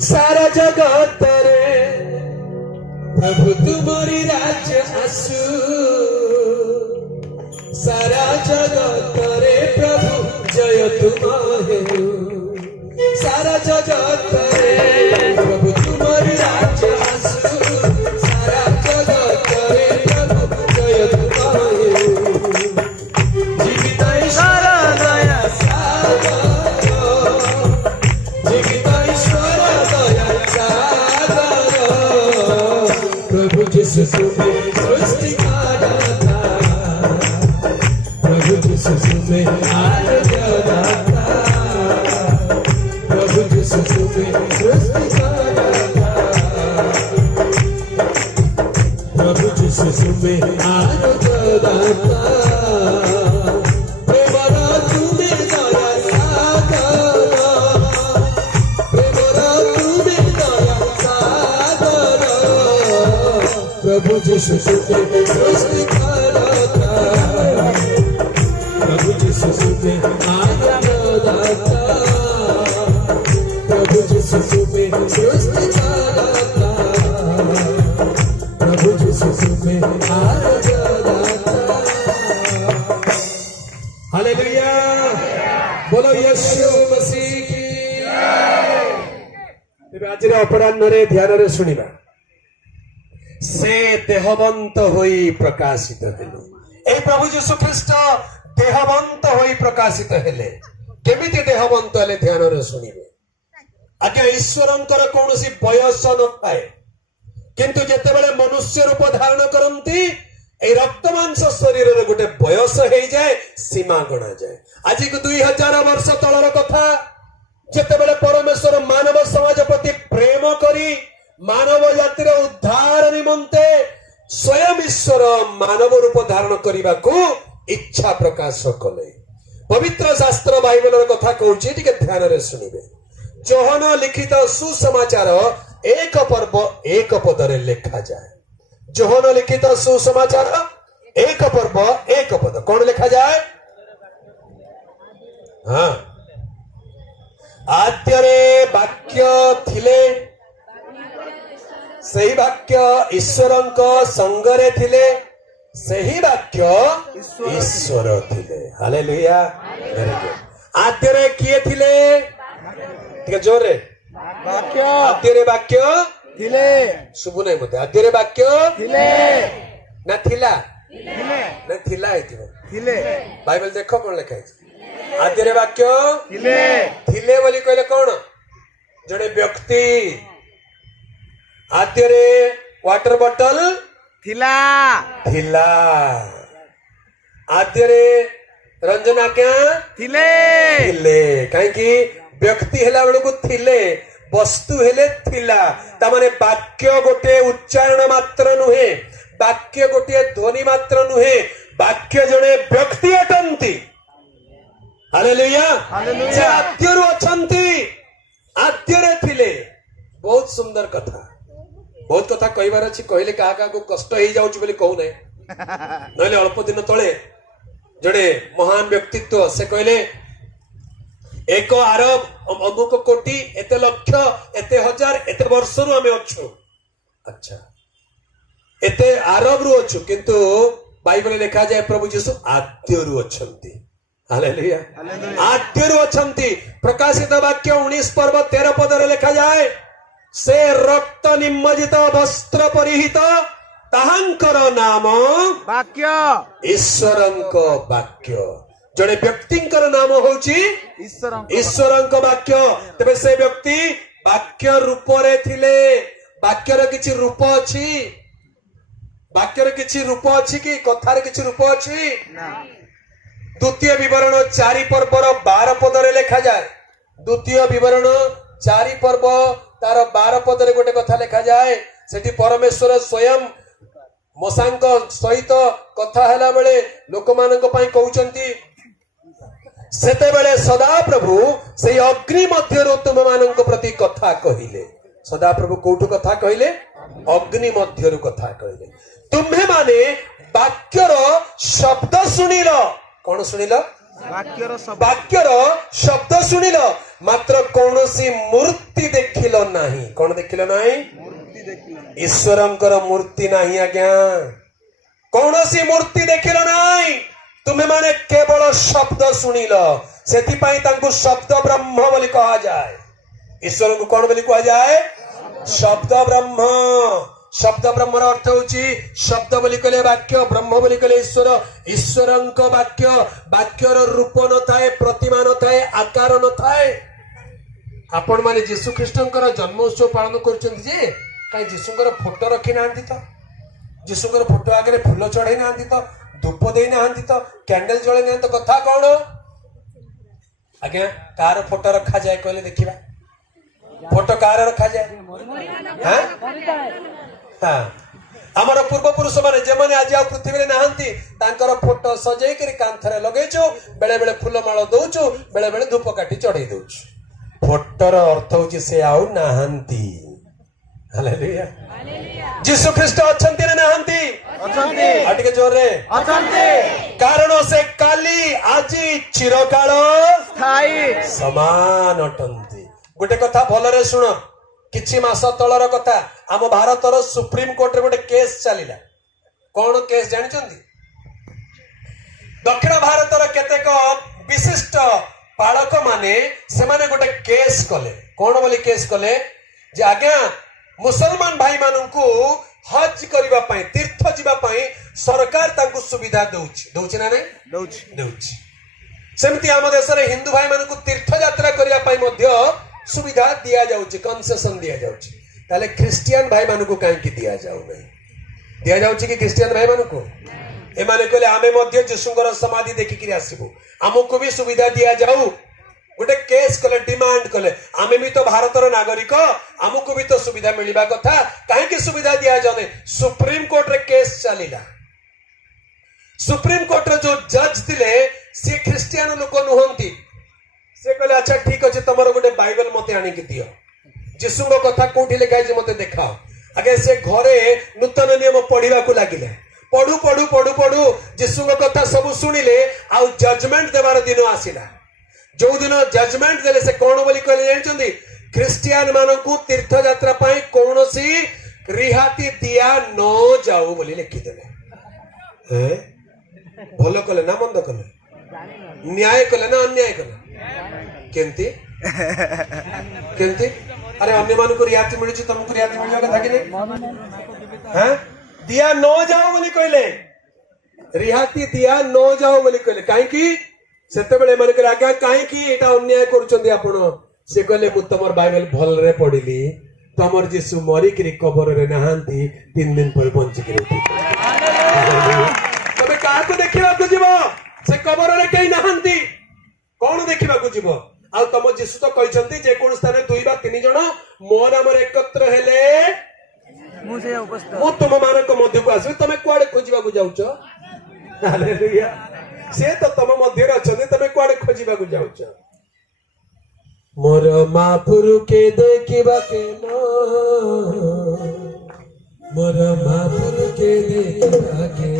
सारा जगत रे प्रभु तुम्हारी राज्य आसु सारा जगत रे प्रभु जय तुम्हारे सारा जगत रे प्रभु तुम्हारी राज्य आसु सारा जगत रे प्रभु जय तुम्हारे जीवित ईश्वर दया सागर जीवित ईश्वर दया सागर प्रभु यीशु तुम्हें सृष्टि करता प्रभु यीशु तुम्हें आराधना दाता प्रभु यीशु तुम्हें सृष्टि करता प्रभु यीशु तुम्हें आराधना दाता प्रेमरा तुम्हें प्रभु यीशु के सृष्टि करता, प्रभु यीशु के आराधना, प्रभु यीशु के सृष्टि करता, प्रभु यीशु के आराधना। हालेलुया, बोलो यीशु मसीह की। तेरे आज अपराह्न ध्यान रे सुनिबा, से देहवंत होई प्रकाशित हेले। ए प्रभु यीशु ख्रीष्ट देहवंत होई प्रकाशित हेले। केमिति देहवंत हेले ध्यान रे सुनिबे। आज्ञा ईश्वरंकर कौनसी बयस न थाए, किंतु जेतेबेले मनुष्य रूप धारण करंती ए रक्त मांस शरीर रे गोटे बयस हेई जाए, सीमा गणा जाए। आज 2000 वर्ष तलर कथा, जेतेबेले परमेश्वर मानव समाज प्रति प्रेम करी मानव जातिर उद्धार निमंते स्वयं ईश्वर मानव रूप धारण करने को इच्छा प्रकाश कले। पवित्र शास्त्र बाइबल कथा कहूँ, ध्यान रे सुनिबे। जोहन लिखित सुसमाचार 1 पर्व 1 पदरे लिखा जाए। जोहन लिखित सुसमाचार 1 पर्व 1 पद कौन लिखा जाए? हाँ, आद्यरे वाक्य थिले, सही वाक्य ईश्वरंक संगरे थिले, सही वाक्य ईश्वर थिले। Hallelujah, very good. आद्यरे किए थिले? ठीक जोरे वाक्य, आद्यरे वाक्य थिले, शुभ नहीं मते। आद्यरे वाक्य थिले ना थिला, थिले ना थिला है थिले। बाइबल देखो कौन लिखा है? आद्यरे वाक्य थिले, थिले बोली कहले कौन? जड़े व्यक्ति। आद्यरे वाटर बॉटल थिला, थिला। आद्यरे रंजना क्या थिले, थिले। कहीं व्यक्ति हेला बेलू थिले, वस्तु हेले थिला। तामाने वाक्य गोटे उच्चारण मात्र नुहे, वाक्य गोटे ध्वनि मात्र नुहे, वाक्य जड़े व्यक्ति अटंती। Hallelujah, hallelujah. आद्यरु अछंती, आद्यरे थिले। बहुत सुंदर कथा, बहुत कथा कहबार अच्छी। कहले क्या को कष्ट हो जाउची बोली कहू नै, नहले अल्प दिन तले जड़े महान व्यक्तित्व से कहले 1 अरब अमुक कोटी एते लक्ष एते हजार एते वर्ष रु आमे अच्छु। अच्छा, एते अरब रु अच्छु, किंतु बाइबल लिखा जाए प्रभु यीशु आद्यरु अछंती। हालेलुया, आद्यरु अछंती। प्रकाशित वाक्य 19 पर्व 13 पदरे लिखा जाए, से रक्त निमज्जित वस्त्र परिहित ताहांकर नाम वाक्य, ईश्वरंक वाक्य। जड़े व्यक्तिंकर नाम होची ईश्वरंक वाक्य। तेबे से व्यक्ति वाक्य रूप रे थिले। वाक्यर किछि रूप अछि? वाक्यर किछि रूप अछि कि कथार किछि रूप अछि? द्वितीय विवरण 4 पर्वर 12 पदरे लिखा जाए। द्वितीय विवरण 4 पर्व तार 12 पदरे गोटे कथा लिखा जाए। सेठी परमेश्वर स्वयं मसांक सहित कथा हैला बेले लोक मानक पई कहउचंती, सेते बेले सदा प्रभु से अग्नि मध्यरु तुम मानक प्रति कथा कहिले। सदा प्रभु कोठु कथा कहिले? अग्नि मध्यरु कथा कहिले। तुम्हे माने वाक्यर शब्द सुनिल। कौन सुनिल? वाक्यर शब्द सुनिल, मात्र कौनसी मूर्ति देखिल नाही। कौन देखिल नाही? ईश्वरंकर मूर्ति नाही आज्ञा। कौनसी मूर्ति देखिल नाही। तुम्हें माने केवल शब्द सुनिल, सेथिपाई तांकु शब्द ब्रह्म बोली कहा जाए। ईश्वर को कौन बोली कहा जाए? शब्द ब्रह्म। शब्द ब्रह्म अर्थ होची शब्द बोली कहले वाक्य, ब्रह्म बोली कहले ईश्वर। ईश्वरंक वाक्य, वाक्यर रूप न थाए, प्रतिमा न थाए, आकार न थाए। आपण माने जीशु ख्रीष्टंकर जन्म उत्सव पालन करछन जे काई जीशुंकर फोटो रखी नांती तो, जीशुंकर फोटो आगे फूल चढ़ाई नांती तो, धूप दे नांती तो, कैंडल जळे ना तो कथा कौन? आज्ञा कार फोटो रखा जाए कहले देखिबा। फोटो कार रखा जाए? हाँ, आमर पूर्व पुरुष माने जेमाने आज आ पृथ्वी रे नाहंती तांकर फोटो सजै करी कांथरे लगेचो, बेले बेले फूल माळ दउचो, बेले बेले धूप काठी चढ़ाई दउचो। फोटोर अर्थ होची से आउ नाहंती। ହାଲେଲୁୟା। ଯୀଶୁ ଖ୍ରୀଷ୍ଟ ଅଛନ୍ତି ନା ନାହାନ୍ତି? ଅଛନ୍ତି ଆଉ ଟିକେ ଜୋରରେ। ଅଛନ୍ତି କାରଣ ସେ କାଲି ଆଜି ଚିରକାଳ ସ୍ଥାୟୀ ସମାନ ଅଟନ୍ତି। ଗୋଟେ କଥା ଭଲରେ ଶୁଣ, କିଛି ମାସ ତଳର କଥା, ଆମ ଭାରତର ସୁପ୍ରିମ କୋର୍ଟରେ ଗୋଟେ କେସ୍ ଚାଲିଲା। କଣ କେସ୍ ଜାଣିଛନ୍ତି? ଦକ୍ଷିଣ ଭାରତର କେତେକ ବିଶିଷ୍ଟ ପାଳକ ମାନେ ସେମାନେ ଗୋଟେ କେସ୍ କଲେ। କଣ ବୋଲି କେସ୍ କଲେ? ଯେ ଆଜ୍ଞା, ମୁସଲମାନ ଭାଇ ମାନଙ୍କୁ ହଜ କରିବା ପାଇଁ, ତୀର୍ଥ ଯିବା ପାଇଁ ସରକାର ତାଙ୍କୁ ସୁବିଧା ଦଉଛି ନା ନାଇଁ? ଦଉଛି। ସେମିତି ଆମ ଦେଶରେ ହିନ୍ଦୁ ଭାଇ ମାନଙ୍କୁ ତୀର୍ଥ ଯାତ୍ରା କରିବା ପାଇଁ ମଧ୍ୟ ସୁବିଧା ଦିଆଯାଉଛି, କନସେସନ ଦିଆଯାଉଛି। ତାହେଲେ ଖ୍ରୀଷ୍ଟିଆନ ଭାଇ ମାନଙ୍କୁ କାହିଁକି ଦିଆଯାଉନାହିଁ? ଦିଆଯାଉଛି କି ଖ୍ରୀଷ୍ଟିଆନ ଭାଇ ମାନଙ୍କୁ? ଏମାନେ କହିଲେ ଆମେ ମଧ୍ୟ ଯୀଶୁଙ୍କର ସମାଧି ଦେଖିକିରି ଆସିବୁ, ଆମକୁ ବି ସୁବିଧା ଦିଆଯାଉ। ଗୋଟେ କେସ୍ କଲେ, ଡିମାଣ୍ଡ କଲେ। ଆମେ ବି ତ ଭାରତର ନାଗରିକ, ଆମକୁ ବି ତ ସୁବିଧା ମିଳିବା କଥା, କାହିଁକି ସୁବିଧା ଦିଆଯାଉନି? ସୁପ୍ରିମ କୋର୍ଟରେ କେସ୍ ଚାଲିଲା। ସୁପ୍ରିମ କୋର୍ଟରେ ଯୋଉ ଜଜ ଥିଲେ ସେ ଖ୍ରୀଷ୍ଟିଆନ ଲୋକ ନୁହନ୍ତି। ସେ କହିଲେ ଆଚ୍ଛା ଠିକ ଅଛି, ତମର ଗୋଟେ ବାଇବଲ ମତେ ଆଣିକି ଦିଅ, ଯୀଶୁଙ୍କ କଥା କୋଉଠି ଲେଖା ହେଇଛି ମତେ ଦେଖାଅ। ଆଜ୍ଞା, ସେ ଘରେ ନୂତନ ନିୟମ ପଢିବାକୁ ଲାଗିଲେ। ପଢୁ ପଢୁ ପଢୁ ପଢୁ ଯୀଶୁଙ୍କ କଥା ସବୁ ଶୁଣିଲେ। ଆଉ ଜଜମେଣ୍ଟ ଦେବାର ଦିନ ଆସିଲା। ଯୋଉ ଦିନ ଜଜମେଣ୍ଟ ଦେଲେ ସେ କଣ ବୋଲି କହିଲେ ଜାଣିଛନ୍ତି? ଖ୍ରୀଷ୍ଟିଆନ ମାନଙ୍କୁ ତୀର୍ଥଯାତ୍ରା ପାଇଁ କୌଣସି ରିହାତି ଦିଆ ନ ଯାଉ ବୋଲି ଲେଖିଦେଲେ। ଭଲ କଲେ ନା ମନ୍ଦ କଲେ? ନ୍ୟାୟ କଲେ ନା ଅନ୍ୟାୟ କଲେ? କେମିତି କେମିତି? ଆରେ ଅନ୍ୟମାନଙ୍କୁ ରିହାତି ମିଳୁଛି, ତମକୁ ରିହାତି ମିଳିବା କଥା କି ନାହିଁ? ଦିଆ ନ ଯାଉ ବୋଲି କହିଲେ, ରିହାତି ଦିଆ ନ ଯାଉ ବୋଲି କହିଲେ। କାହିଁକି? ସେତେବେଳେ ଏମାନେ କହିଲେ ଆଜ୍ଞା କାହିଁକି ଏଇଟା ଅନ୍ୟାୟ କରୁଛନ୍ତି ଆପଣ? ସେ କହିଲେ ମୁଁ ତମର ବାଇବେଲ ଭଲରେ ପଢିଲି, ତମର ଯୀଶୁ ମରିକିରି କବରରେ ନାହାନ୍ତି, 3 ଦିନ ପରେ ବଞ୍ଚିକିରି ଉଠିଲେ। ତମେ କାହାକୁ ଦେଖିବାକୁ ଯିବ? ସେ କବରରେ କେହି ନାହାନ୍ତି, କଣ ଦେଖିବାକୁ ଯିବ? ଆଉ ତମ ଯୀଶୁ ତ କହିଛନ୍ତି ଯେକୌଣସି ସ୍ଥାନରେ 2 ବା 3 ଜଣ ମୋ ନାମରେ ଏକତ୍ର ହେଲେ ମୁଁ ତୁମ ମାନଙ୍କ ମଧ୍ୟକୁ ଆସିବି। ତମେ କୁଆଡେ ଖୋଜିବାକୁ ଯାଉଛ? ହାଲେଲୁୟା। ସେ ତ ତମ ମଧ୍ୟରେ ଅଛନ୍ତି, ତମେ କୁଆଡେ ଖୋଜିବାକୁ ଯାଉଛ? ମୋର ମହାପୁରୁକେ ଦେଖିବାକେ ମୋର ମହାପୁରୁକେ ଦେଖିବାକେ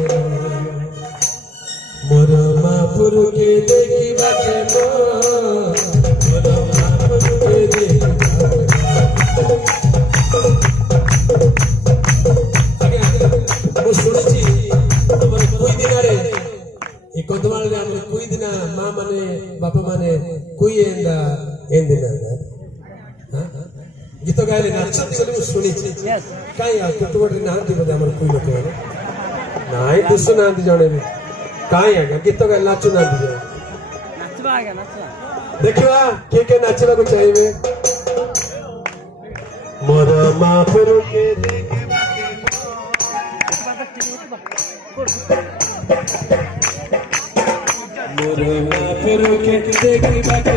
ମୋର ମହାପୁରୁକେ ଦେଖିବାକେ ମୋର ମହାପୁରୁକେ ମୁଁ ଶୁଣିଛି ଆମର କୁଇ ଦିନରେ ଏ କଦମାଳରେ ଆମର କୁଇ ଦିନ ମା ମାନେ ବାପା ମାନେ କୁଇ ଏନ୍ଦିନ ଗୀତ ଗାଇଲେ ନାଚନ୍ତି ବୋଲି ମୁଁ ଶୁଣିଛି। କାହିଁ ଆଉ କେତେ ଗୋଟେ ନାହାନ୍ତି ବୋଧେ ଆମର କୁଇ ଲୋକମାନେ? ନାଇଁ, ଦିଶୁନାହାନ୍ତି ଜଣେ ବି। କାହିଁ ଆଜ୍ଞା ଗୀତ ଗାଇ ନାଚୁନାହାନ୍ତି ଜଣେ? ଦେଖିବା କିଏ କିଏ ନାଚିବାକୁ ଚାହିଁବେ। ମୋର ମା ପୁରୁକେ ମୋର ମା ପୁରୁକେ ଦେଖିବାକେ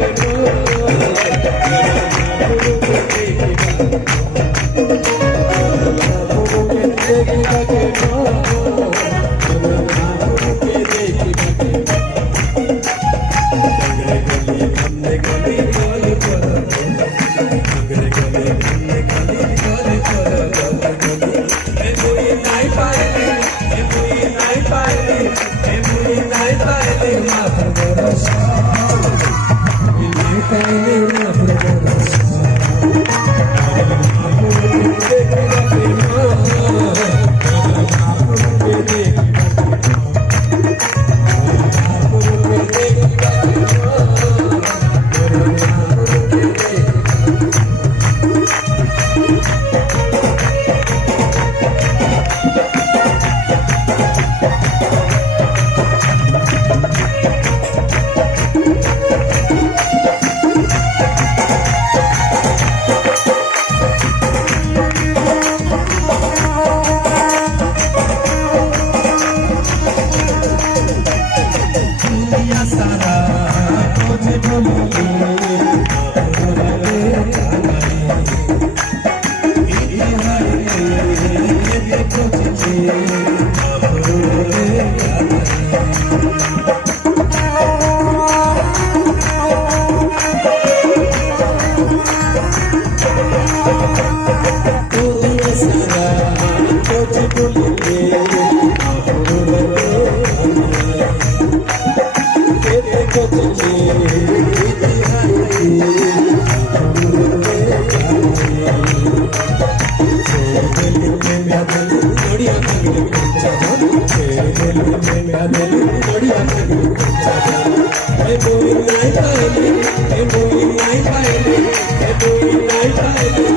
कोई नहीं पाइले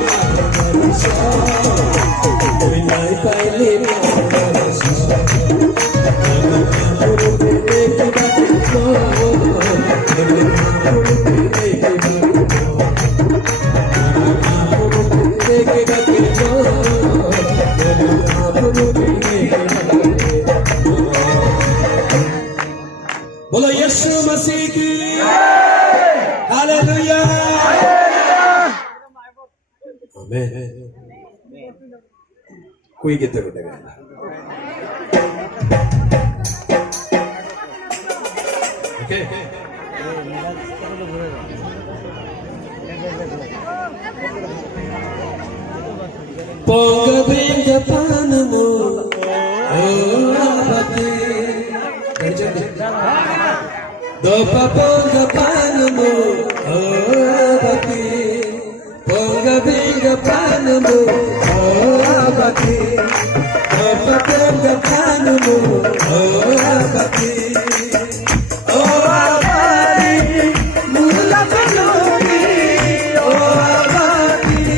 कोई नहीं पाइले बोलो यीशु मसीह की हालेलुया आमेन कोई गीत गाएगा okay Ponga benga panamo apati Dopa ponga panamo apati Ponga benga panamo apati Dopa ponga panamo apati Oh apati mula panoni Oh apati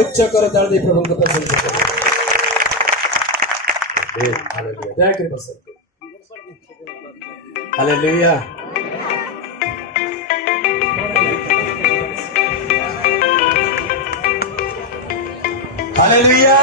उच्च कर दादी प्रभु को प्रशंसा करो। हालेलुया दया कर बस हालेलुया हालेलुया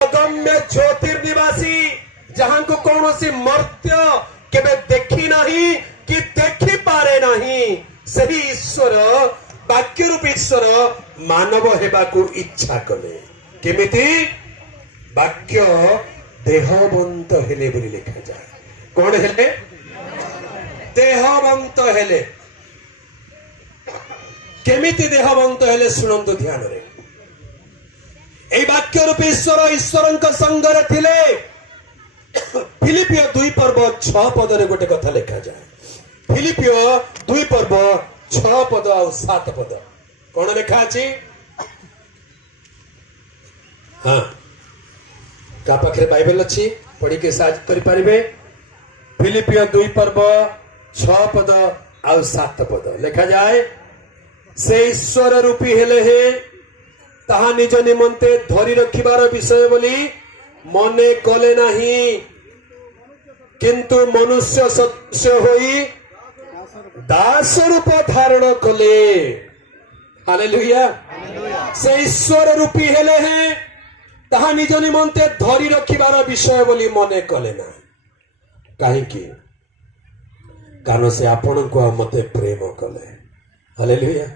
अगम्य ज्योतिर्निवासी जहां को कौन सी मर्त्य केबे देखी नहीं कि देखी पारे नहीं सही ईश्वर वाक्य रूप ईश्वर मानव हेबाकू इच्छा कले केमिति वाक्य देहवंत हेले बोली लिखा जाए कौन हेले देहवंत हेले केमिति देहवंत हेले सुनंतु ध्यान रे এই বাক্য রূপে ঈশ্বরଙ୍କ সঙ্গরে থিলে ফিলিপিও 2 পর্ব 6 পদরে গোটে কথা লেখা যায় ফিলিপিও 2 পর্ব 6 পদ আর 7 পদ কোন লেখা আছে हां ता पाखरे बाइबल अछि पढी के साथ करि परिबे फिलिपियो 2 पर्व 6 पद आ 7 पद लिखा जाए से ईश्वर रूपी हेले हे ताहा निज निमंते धरी रखिबार विषय बोली मने कले नहीं किंतु मनुष्य सदृश होई दास रूप धारण कले हालेलुया से ईश्वर रूपी हेले हैं ताहा निज निमंते धरी रखिबार विषय बोली मने कले ना कहीं कारण से आपण को मते प्रेम कले हालेलुया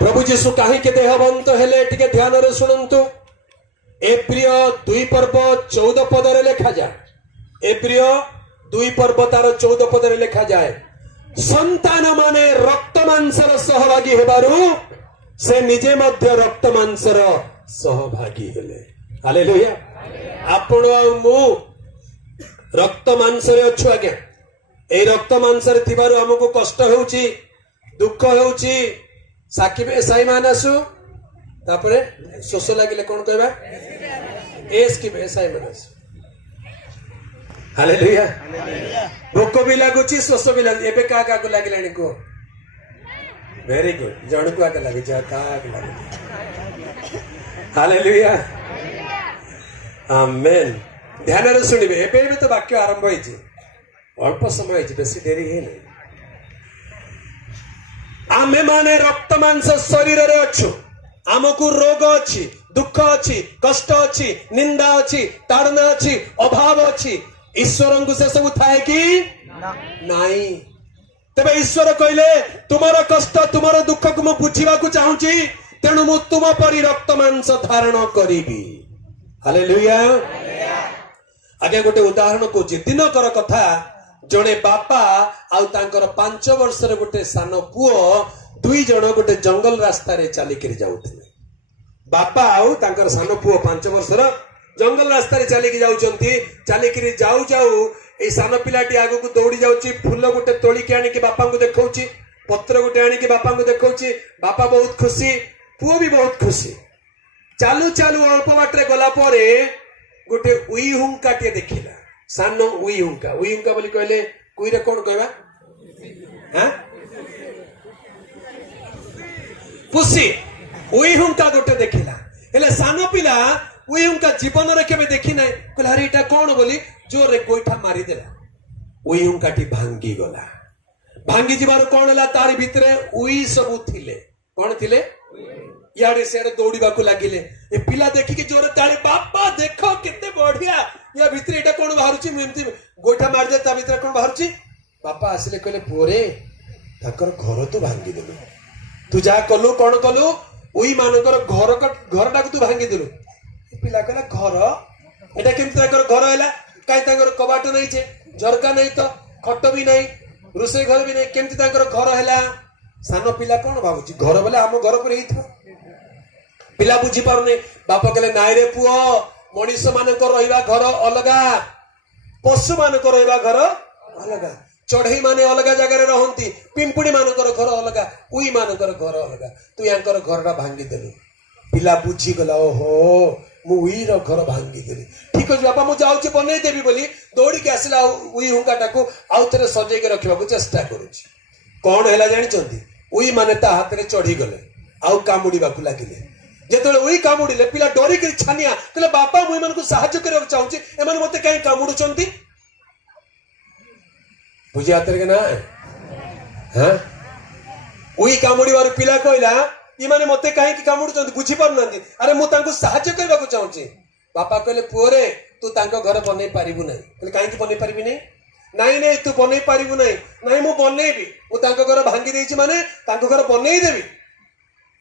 प्रभु जीशु कहीं के देहवंत हेले टिके ध्यान रे सुनंतु एप्रिय 2 पर्व 14 पद रे लिखा जाए एप्रिय 2 पर्व तार 14 पद रे लिखा जाए संतान माने रक्त मांसर सहभागी हेबारु से निजे मध्य रक्त मांसर सहभागी हेले हालेलुया आपण आ मु रक्त मांसरे अछु आज्ञा ए रक्त मांसरे थिबारु हमको कष्ट होउची दुख होउची साकिबे साई मानसु तापरे शोष लागिले कोन कहबा एस किबे साई मानसु हालेलुया भोक भी लागुची शोष भी लाग एबे का का को लागिलानी को वेरी गुड जण को आके लागि जा का के लागि हालेलुया आमेन ध्यान रे सुनिबे एबे भी तो वाक्य आरंभ होइची अल्प समय होइची बेसी देरी हे नै आमे माने रक्त मांस शरीर रे अच्छु आमको रोग अच्छी दुख अच्छी कष्ट अच्छी निंदा अच्छी ताड़ना अच्छी अभाव अच्छी ईश्वर को से सब थाए कि नहीं तबे ईश्वर कहले तुमर कष्ट तुमर दुख को मु बुझीबा को चाहूची तेणु मु तुम परि रक्त मांस धारण करिबी हालेलुया आगे गोटे उदाहरण को दिन कर कथा जड़े बापा आउ तांकर 5 वर्ष रे गोटे सान पुओ 2 जण गोटे जंगल रास्ता रे चलिक जाउथिले बापा आउ तांकर सान पुओ 5 वर्ष रो जंगल रास्ता रे चलिक जाउचंती चलिक जाऊ जाऊ ए सान पिलाटी आगु को दौड़ी जाउची फूल गोटे तोली के आनी के बापा को देखौची पत्र गोटे आनी के बापा को देखौची बापा बहुत खुशी पुओ भी बहुत खुशी चालू चालू अल्प बाटरे गला परे गोटे उई हुंकाटे देखिला सानो उई हुंका बोली कहले कुई रे कोन कहबा हां पुसी उई हुंका गोटे देखिला हेले सानो पिला उई हुंका जीवन रे केबे देखि नै कहला अरे एटा कोन बोली जोर रे गोइठा मारी देला उई हुंकाटी भांगी गला भांगी जिबार कोन हला तार भितरे उई सब थिले कोन थिले याडे सेडे दौड़ीबा को लागिले ए पिला देखि के जोर ताली बापा देखो केते बढ़िया या भितरे एटा कोन बाहरुची मुएमती गोइठा मार दे ता भितरे कोन बाहरुची बापा आसिले कहले पोरे ताकर घर तो भांगी देलु तू जा कलु कोन कलु उई मानकर घरटा को तू भांगी देलु पिला कहला घर एटा केमती ताकर घर हैला काई ताकर कबाट नै छे झरका नै तो खट भी नै रुसे घर भी नै केमती ताकर घर हैला सानो पिला कोन भाबुची घर बोले हम घर पर हिथो पिला बुझी पारने बापा कहले नाई रे पुओ मनीष मानक रहिबा घर अलगा, पशु मानक रहिबा घर अलगा, चढ़ई माने अलगा जगह रहती, पिंपुड़ी मानकर घर अलगा, उई मानकर घर अलगा। तू यांकर घरटा भांगी देलु, पिला बुझी गला ओहो मुईर घर भांगी देली। ठीक अच्छे बापा मुझे जाऊँ बनई देवी बोली दौड़ी के आसला उई हुंकाटा को आउ थे सजेक रखा चेष्टा करुच्ची। कौन है जानते उई माने ता हाथ में चढ़ी गले आउ कामुड़ा लगिले। जिते उई कामुड़े पिला डरिक छानिया कहले बापा मुई मान साहाय्य करने चाहूँगी एम मत कहीं कामुड़ुंट बुझी हाथ के ना हाँ उई कामुड़ार पिला कहला इमाने मत कहीं कामुड़ुंट बुझी पार ना। अरे मुझे साहाय्य करने को चाहूँगी। बापा कहले पुओरे तू घर बनई पारिबु नहीं। कहले कहीं बनई पारिबी नहीं? नहीं नहीं तू बनई पारिबु नहीं। नहीं मु बनईबी मु घर भांगी देछि माने घर बनई देबी।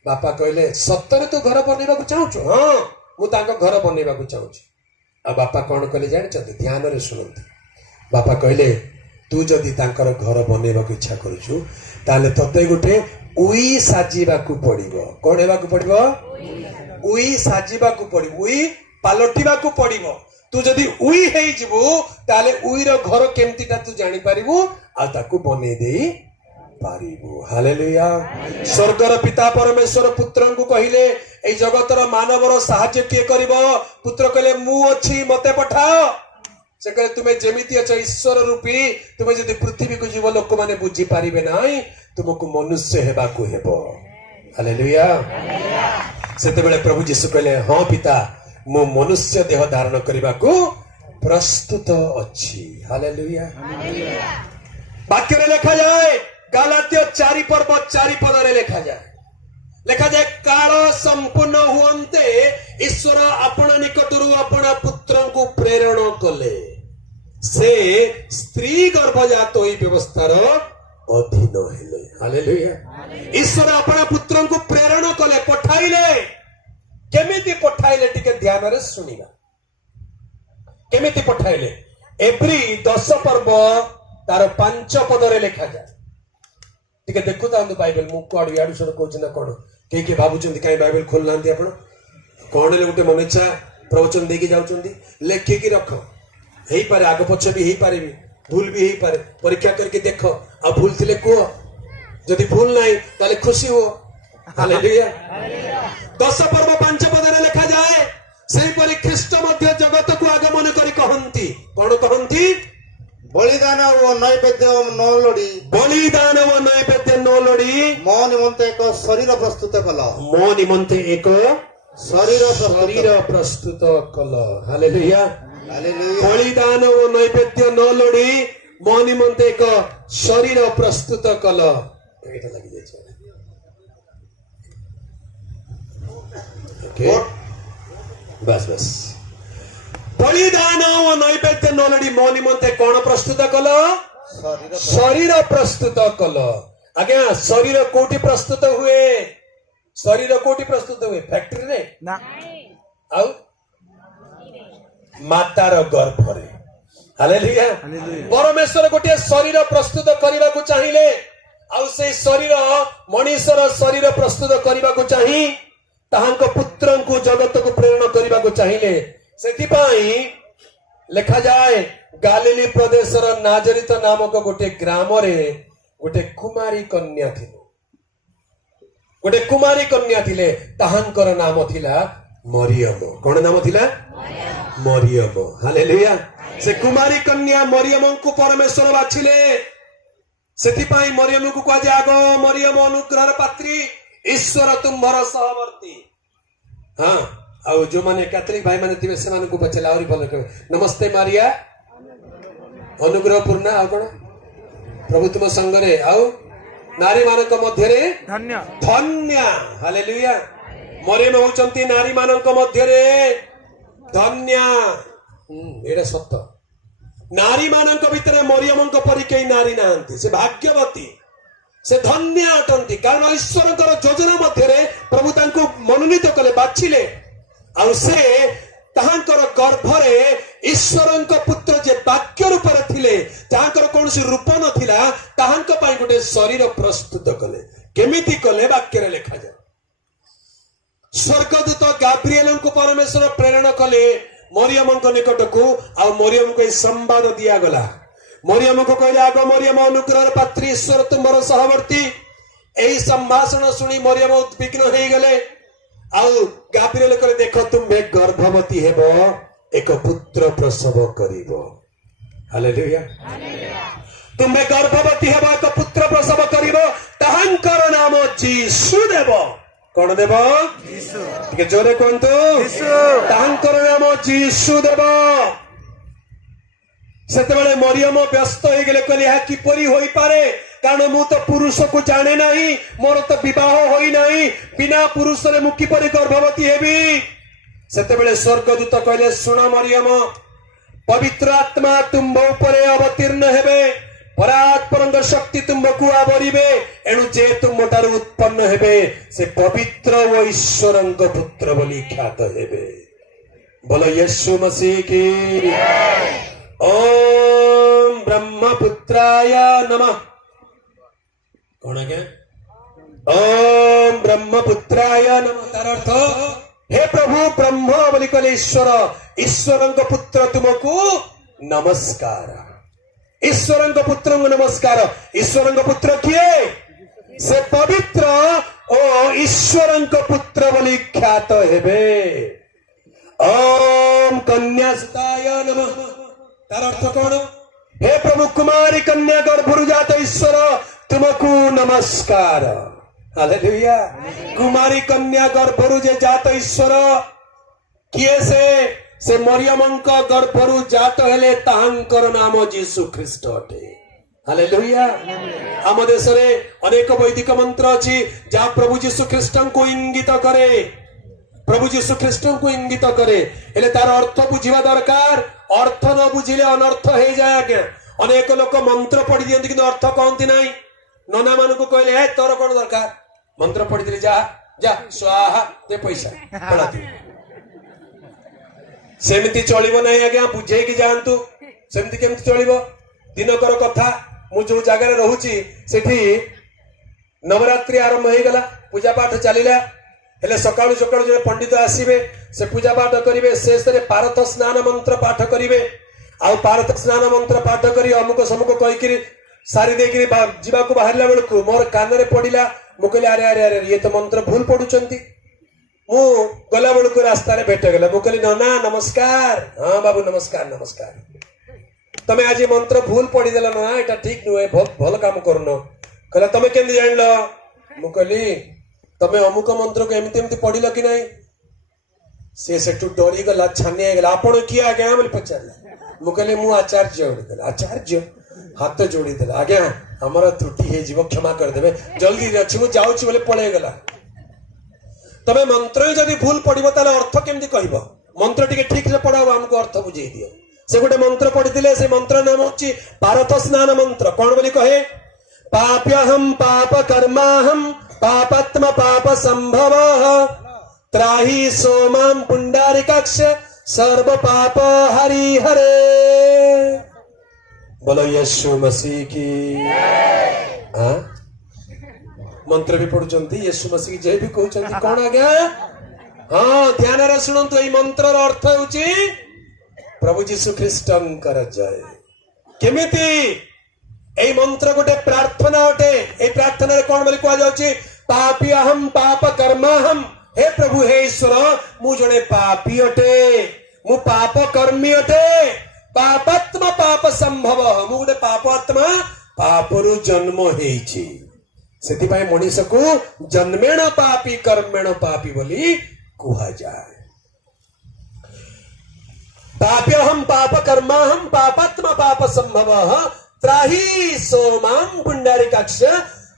बापा कहले सत्तरे तू घर बनईबा को चाहूछु? हां मु घर बनईबा को चाहूछु। आ बापा कौन कहले जानछथि? ध्यान रे सुनंतु। बापा कहले तू जदि तांकर घर बनईबा को इच्छा करूछु ताले तते गोटे उई साजिबा को पड़िबो। कोन हेबा को पड़िबो? उई साजिबा को पड़िबो, उई पालटिबा को पड़िबो। तू जदि उई हेई जिवु ताले उईर घर केमतिटा तू जानि पारिबु आ ताकू बनै देई पारिबु। हालेलुया। स्वर्गर पिता परमेश्वर पुत्र को कहिले ए जगतर मानवर साहाय्य किए करिवो? पुत्र कहले मु अछि मते पठाओ। से कहले तुमे जेमिति अछ ईश्वर रूपी तुमे जदि पृथ्वी को जीव लोक माने बुझी पारिबे नाही तुमको मनुष्य हेबा को हेबो। हालेलुया। सेते बेले प्रभु यीशु कहले हां पिता मु मनुष्य देह धारण करने को प्रस्तुत अच्छी। हालेलुया। वाक्य रे लिखा जाए गलात्य 4 पर्व 4 पद रे लिखा जाए काल संपूर्ण हुअन्ते ईश्वर आपण निकटरू अपना पुत्र को प्रेरण कले से स्त्री गर्भजात होई व्यवस्थार अधीन हेले। हालेलुया। ईश्वर अपना पुत्र को प्रेरण कले पठाइले। केमिति पठाइले टिके ध्यान रे सुनिबा। केमिति पठाइले? एप्री 10 पर्व तार 5 पद रे लिखा जाए। टिके देखु तांतु बाइबल मु कोड याडू सर कहू ना कोन के भाबुचंदी काई बाइबल खोल नांती आपण कोन ले गुटे मन इच्छा प्रवचन देकी जाउचंदी लेखि की रख हेई पारे आग पछ भी हेई पारे भी भूल भी हेई पारे परीक्षा करके देख आ भूल थिले को जदि भूल नाही ताले खुशी हो। हालेलुया। 10 पर्व 5 पद रे लिखा जाए सेही परि ख्रीष्ट मध्य जगत को आगमन करी कहंती। कोन कहंती? बलिदान और नैवेद्य न लोड़ी, बलिदान और नैवेद्य न लोड़ी मो निमंते एक शरीर प्रस्तुत कल, मो निमंते एक शरीर प्रस्तुत कल। हालेलुया। हालेलुया। बलिदान और नैवेद्य न लोड़ी मो निमंते एक शरीर प्रस्तुत कल। एटा लागि जाय छै। ओके बस बस बलिदान और नैवेद्य न लोड़ी मो निमंते कौन प्रस्तुत कल? शरीर प्रस्तुत कल। आज्ञा शरीर कोठी प्रस्तुत हुए? शरीर कोठी प्रस्तुत हुए? फैक्ट्री रे ना आउ मातार गर्भ रे। हालेलुया। परमेश्वर गोटे शरीर प्रस्तुत करने को चाहिए आउ से शरीर मनीषर शरीर प्रस्तुत करने को चाहिए ताहांको पुत्र को जगत को प्रेरण करने को चाहिए। सेथिपाई लिखा जाए गालिली प्रदेशर नाजरित नामक गोटे ग्राम रे गोटे कुमारी कन्या थिले। गोटे कुमारी कन्या थिले ताहांकर नाम थिला मरियम। कोन नाम थिला? मरियम। हालेलुया। से कुमारी कन्या मरियम को परमेश्वर बाछिले। सेथिपाई मरियम को कहा जाए आगो मरियम अनुग्रहर पात्री ईश्वर तुम्भर सहवर्ती। हाँ आउ जो माने कैथोलिक भाई माने थिबे से मानकु पछले आउरी भलो कहबे नमस्ते मारिया अनुग्रह पूर्ण आ कोन प्रभु तुम संग रे आउ नारी मानक मध्य रे धन्य धन्य। हालेलुया। मरियम होचंती नारी मानक मध्य रे धन्य। एडा सत्य। नारी मानक भितरे मरियम को परि केही नारी नाहंती। से भाग्यवती से धन्य अटंती कारण ईश्वर योजना मध्य रे प्रभु तांको मनोनीत कले बाछिले और से ताहांकर गर्भरे ईश्वर पुत्र जे वाक्य रूप रे थिले ताहांकर कोनसी रूप नथिला ताहांक पई गोटे शरीर प्रस्तुत कले। केमिति कले? वाक्य रे लिखा जाय स्वर्गदूत गाब्रिएल को परमेश्वर प्रेरण कले मरियम निकट को आ मरियम को संवाद दिया गला। मरियम को कहले आग मरियम अनुग्रह पात्री ईश्वर तुम्हार सहवर्ती। यही संभाषण शुणी मरियम उद्विग्न हो गले। गाब्रिएल कहले देख तुम्हें गर्भवती हेब एक पुत्र प्रसव करिबो। हालेलुया। तुम्हें गर्भवती हेब एक पुत्र प्रसव करिबो ताहांकर नाम जीशु देव। कौन देव? टिके जोरे कहतु ताहांकर नाम जीशु देव। सेतेबेले मरियम व्यस्त हो गले कहले या किपरि होई पारे कारण मु तो पुरुष को जाने नहीं मोर तो विवाह होई नहीं बिना पुरुष रे मु किपरि गर्भवती हेबी। सेतेबेले स्वर्गदूत कहले सुन मरियम पवित्र आत्मा तुम उपरे अवतीर्ण हेबे परात्परंग शक्ति तुमको आवरिबे एणु जे तुम ठारू उत्पन्न हेबे से पवित्र व ईश्वरंग पुत्र बोली ख्यात हेबे। बोलो यीशु मसीह की। ओम ब्रह्मपुत्राय नमः। कौन है? ओम ब्रह्मपुत्राय नमः। तार अर्थ हे प्रभु ब्रह्म बोली कहले ईश्वर ईश्वरंग पुत्र तुमको नमस्कार। ईश्वरंग पुत्र नमस्कार। ईश्वरंग पुत्र किए? से पवित्र ओ ईश्वरंग पुत्र बोली ख्यात हेबे। ओम कन्यासुताय नमः। तार अर्थ कौन? हे प्रभु कुमारी कन्या गर्भरु जात ईश्वर तुमको नमस्कार। हालेलुया। कुमारी कन्या गर्भरु जे जात ईश्वर किए से मरियमंक गर्भरु जात हेले ताहांकर नाम जीशु ख्रीष्ट अटे। हालेलुया। आम देश में अनेक वैदिक मंत्र अच्छी जहाँ प्रभु जीशु ख्रीष्ट को इंगित करे। प्रभु जीशु ख्रीष्ट को इंगित करे हेले तार अर्थ बुझा दरकार। अर्थ न बुझिले अनर्थ हो जाए। आज्ञा अनेक लोक मंत्र पढ़ी दियंती किंतु अर्थ कहती नहीं। नना मान को कहले है तोर कौन दरकार मंत्र पढ़ी दिले जा जा स्वाहा दे पैसा पढ़ा दे। सेमती चलिबो नहीं आज्ञा बुझे कि जानतु सेमती केमती चलिबो। दिनकर कथा मु जो जगह रहूची सेठी नवरात्रि आरंभ हो गला पूजा पाठ चलिला हेले सकाळु सकाळु जे पंडित आसीबे से पूजा पाठ करिवे शेष रे पारथ स्नान मंत्र पाठ करिवे। आ पारथ स्नान मंत्र पाठ करी अमुक समुक कहिकरी सारी देकरी जीवा को बाहरला बेलकु मोर कान रे पडिला मु कहले अरे अरे अरे ये तो मंत्र भूल पडुचंती। मु गला बेलकु रास्ता रे भेट गेला मु कहली नना नमस्कार। हां बाबू नमस्कार नमस्कार। तमे आज मंत्र भूल पड़ी देला ना एटा ठीक नुहे बहुत भल काम करनो। कहला तमे केंदी जानलो? मु कहली तमे अमुक मंत्र को एमती एमती पढ़िल कि नहीं। से सेठू डरी गला छानिया गला आपण किए आज्ञा बोली पचारला। मु कहली मु आचार्य जोड़ी देला। आचार्य हाथ जोड़ी देला आज्ञा हमर त्रुटि हे जीव क्षमा कर देबे जल्दी अछि मु जाउछि बोले पळे गला। तमे मंत्र जदि भूल पड़िबो ताले अर्थ केमती कहबो? मंत्र टिके ठीक से पढ़ाओ हमको अर्थ बुझेई दियो। से गोटे मंत्र पढ़िथिले से मंत्र नाम होछि पारथ स्नान मंत्र। कौन बोली कहे? पाप्यहम पाप कर्माहम पापात्म पाप संभव त्राहि सोमाम पुंडारिकाक्ष सर्व पाप हरि हरे। बोलो यीशु मसीह की। मंत्र भी पढ़ुचंती यीशु मसीह की जय भी कहउचंती। कौन आ गया? हाँ ध्यान रे सुनंतु एई मंत्र रो अर्थ होछि प्रभु जीशु ख्रीष्टंकर जय। केमिति एई मंत्र गोटे प्रार्थना अटे। एई प्रार्थना रे कोन बोली कह जाउछि? पापी अहम पाप कर्माहम। हे प्रभु हे ईश्वर मु जणे पापी अटे मु पाप कर्मी अटे पापात्मा पाप संभव मु गोटे पापात्मा पापरु जन्म हेछि। सेति भाई मनीष को जन्मेण पापी कर्मेण पापी बोली कहा जाए। पाप्यहम पाप कर्माहम पापात्मा पाप संभव त्राहि सोमाम पुंडारिकाक्ष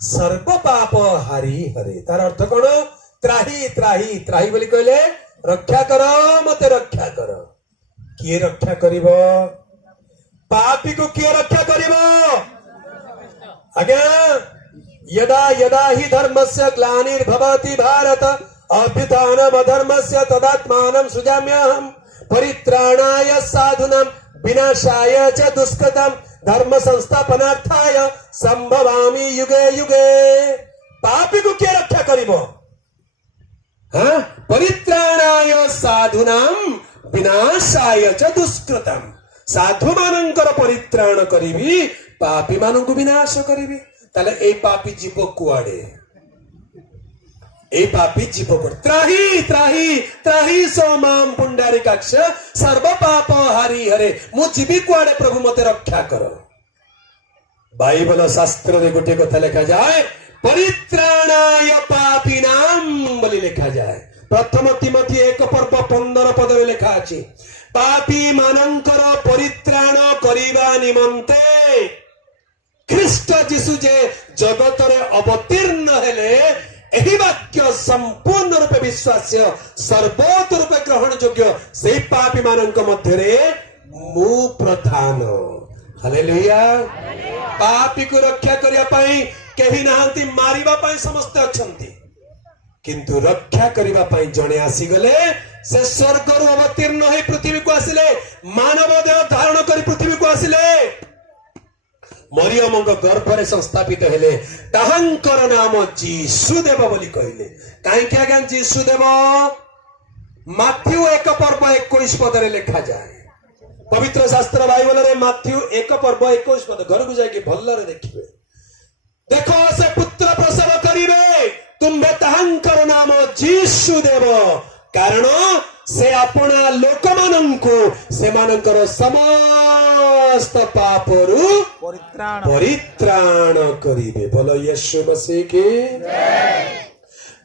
सर्व पाप हरि हरे। तार अर्थ कौन? त्राहि त्राहि त्राहि बोली कहले रक्षा कर मते रक्षा कर। किए रक्षा करिवो? पापी को किए रक्षा करिवो? आज्ञा यदा यदा हि धर्मस्य ग्लानिर्भवति भारत अभ्युत्थानमधर्मस्य तदात्मानं सृजाम्यहम् परित्राणाय साधूनां विनाशाय च दुष्कृतं धर्म संस्थापनार्थाय संभवामि युगे युगे। पापी को किए रक्षा करिवो? हाँ परित्राणाय साधूनां विनाशाय च दुष्कृतम साधु मानकर परित्राण करिबी पापी मानकु विनाश करिबी ताले ए पापी जीव कुआडे ए पापी जीव कुआडे त्राही त्राही त्राही सोमाम पुंडारिकाक्ष सर्व पाप हारी हरे मु जीवी कुआडे प्रभु मते रक्षा कर बाइबल शास्त्र रे गोटे कथा लिखा जाए परित्राणाय पापीनाम बोली लिखा जाए प्रथम तिमोथी 1 पर्व 15 पद में लिखा अछि पापी मानंकर परित्राण करिबा निमंते ख्रीष्ट जीशु जे जगत रे अवतीर्ण हेले एही वाक्य संपूर्ण रूपे विश्वास्य सर्वोत रूपे ग्रहण योग्य से पापी मानंक मध्य रे मु प्रधान हालेलुया पापी को रक्षा करिया पई केही नाहंती मारिबा पई समस्त अछंती किंतु रक्षा करिबा पई जणे आसी गले से स्वर्ग रु अवतीर्ण होई पृथ्वी को आसिले मानव देह धारण करी पृथ्वी को आसिले मरियम गर्भ रे संस्थापित हेले ताहंकर नाम जीशुदेव बोली कहिले काहे कि आज्ञा जीशुदेव माथ्यू 1 पर्व 21 पद रे लिखा जाए पवित्र शास्त्र बाइबल रे माथ्यू 1 पर्व 21 पद घर को जाके भल्ल रे देखिबे देखो से पुत्र प्रसव करिवे तुम्बे ताहंकर नाम जीशुदेव कारण से अपना लोक मानंकु से मानंकर समस्त पापरु परित्राण करिवे बोलो यीशु मसीह की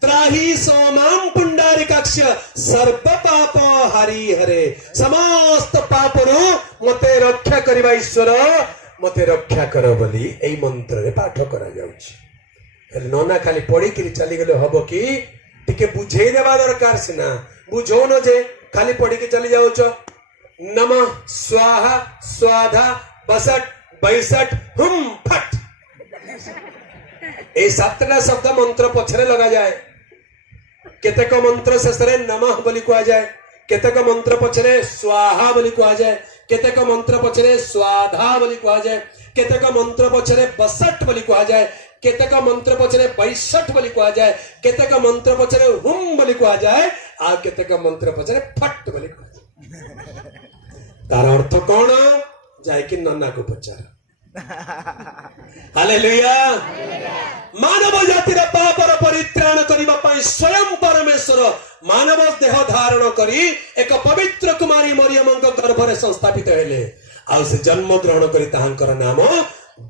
त्राही सोमाम पुंडारिकाक्ष सर्व पाप हारी हरे समस्त पापरु मते रक्षा करिबा ईश्वर मते रक्षा कर बोली एई मंत्र रे पाठ करा जाउछि नना खाली पढ़ी कि चली गले हब कि टिके बुझे देवा दरकार सिना बुझो न जे खाली पढ़ी कि चली जाउछ नमः स्वाहा स्वाधा बसट बैसठ हुम फट ए सातटा शब्द मंत्र पछरे लगा जाए केतेक मंत्र शेषरे नमः बोली कुआ जाए केतेक मंत्र पछरे स्वाहा बोली कुआ जाए केतेक मंत्र पछरे स्वाधा बोली कुआ जाए केतेक मंत्र पछरे बसठ बोली कुआ जाए केतेक मंत्र पछरे 62 बोली कुआ जाए केतेक मंत्र पछरे हुम बोली कुआ जाए आ केतेक मंत्र पछरे फट बोली कुआ जाए तार अर्थ कोन जाय कि नन्ना को पचार हालेलुया मानव जातिर पापर परित्राण करिबा पई स्वयं परमेश्वर मानव देह धारण करी एक पवित्र कुमारी मरियमक गर्भ रे संस्थापित हेले आ से जन्म ग्रहण करी ताहांकर नाम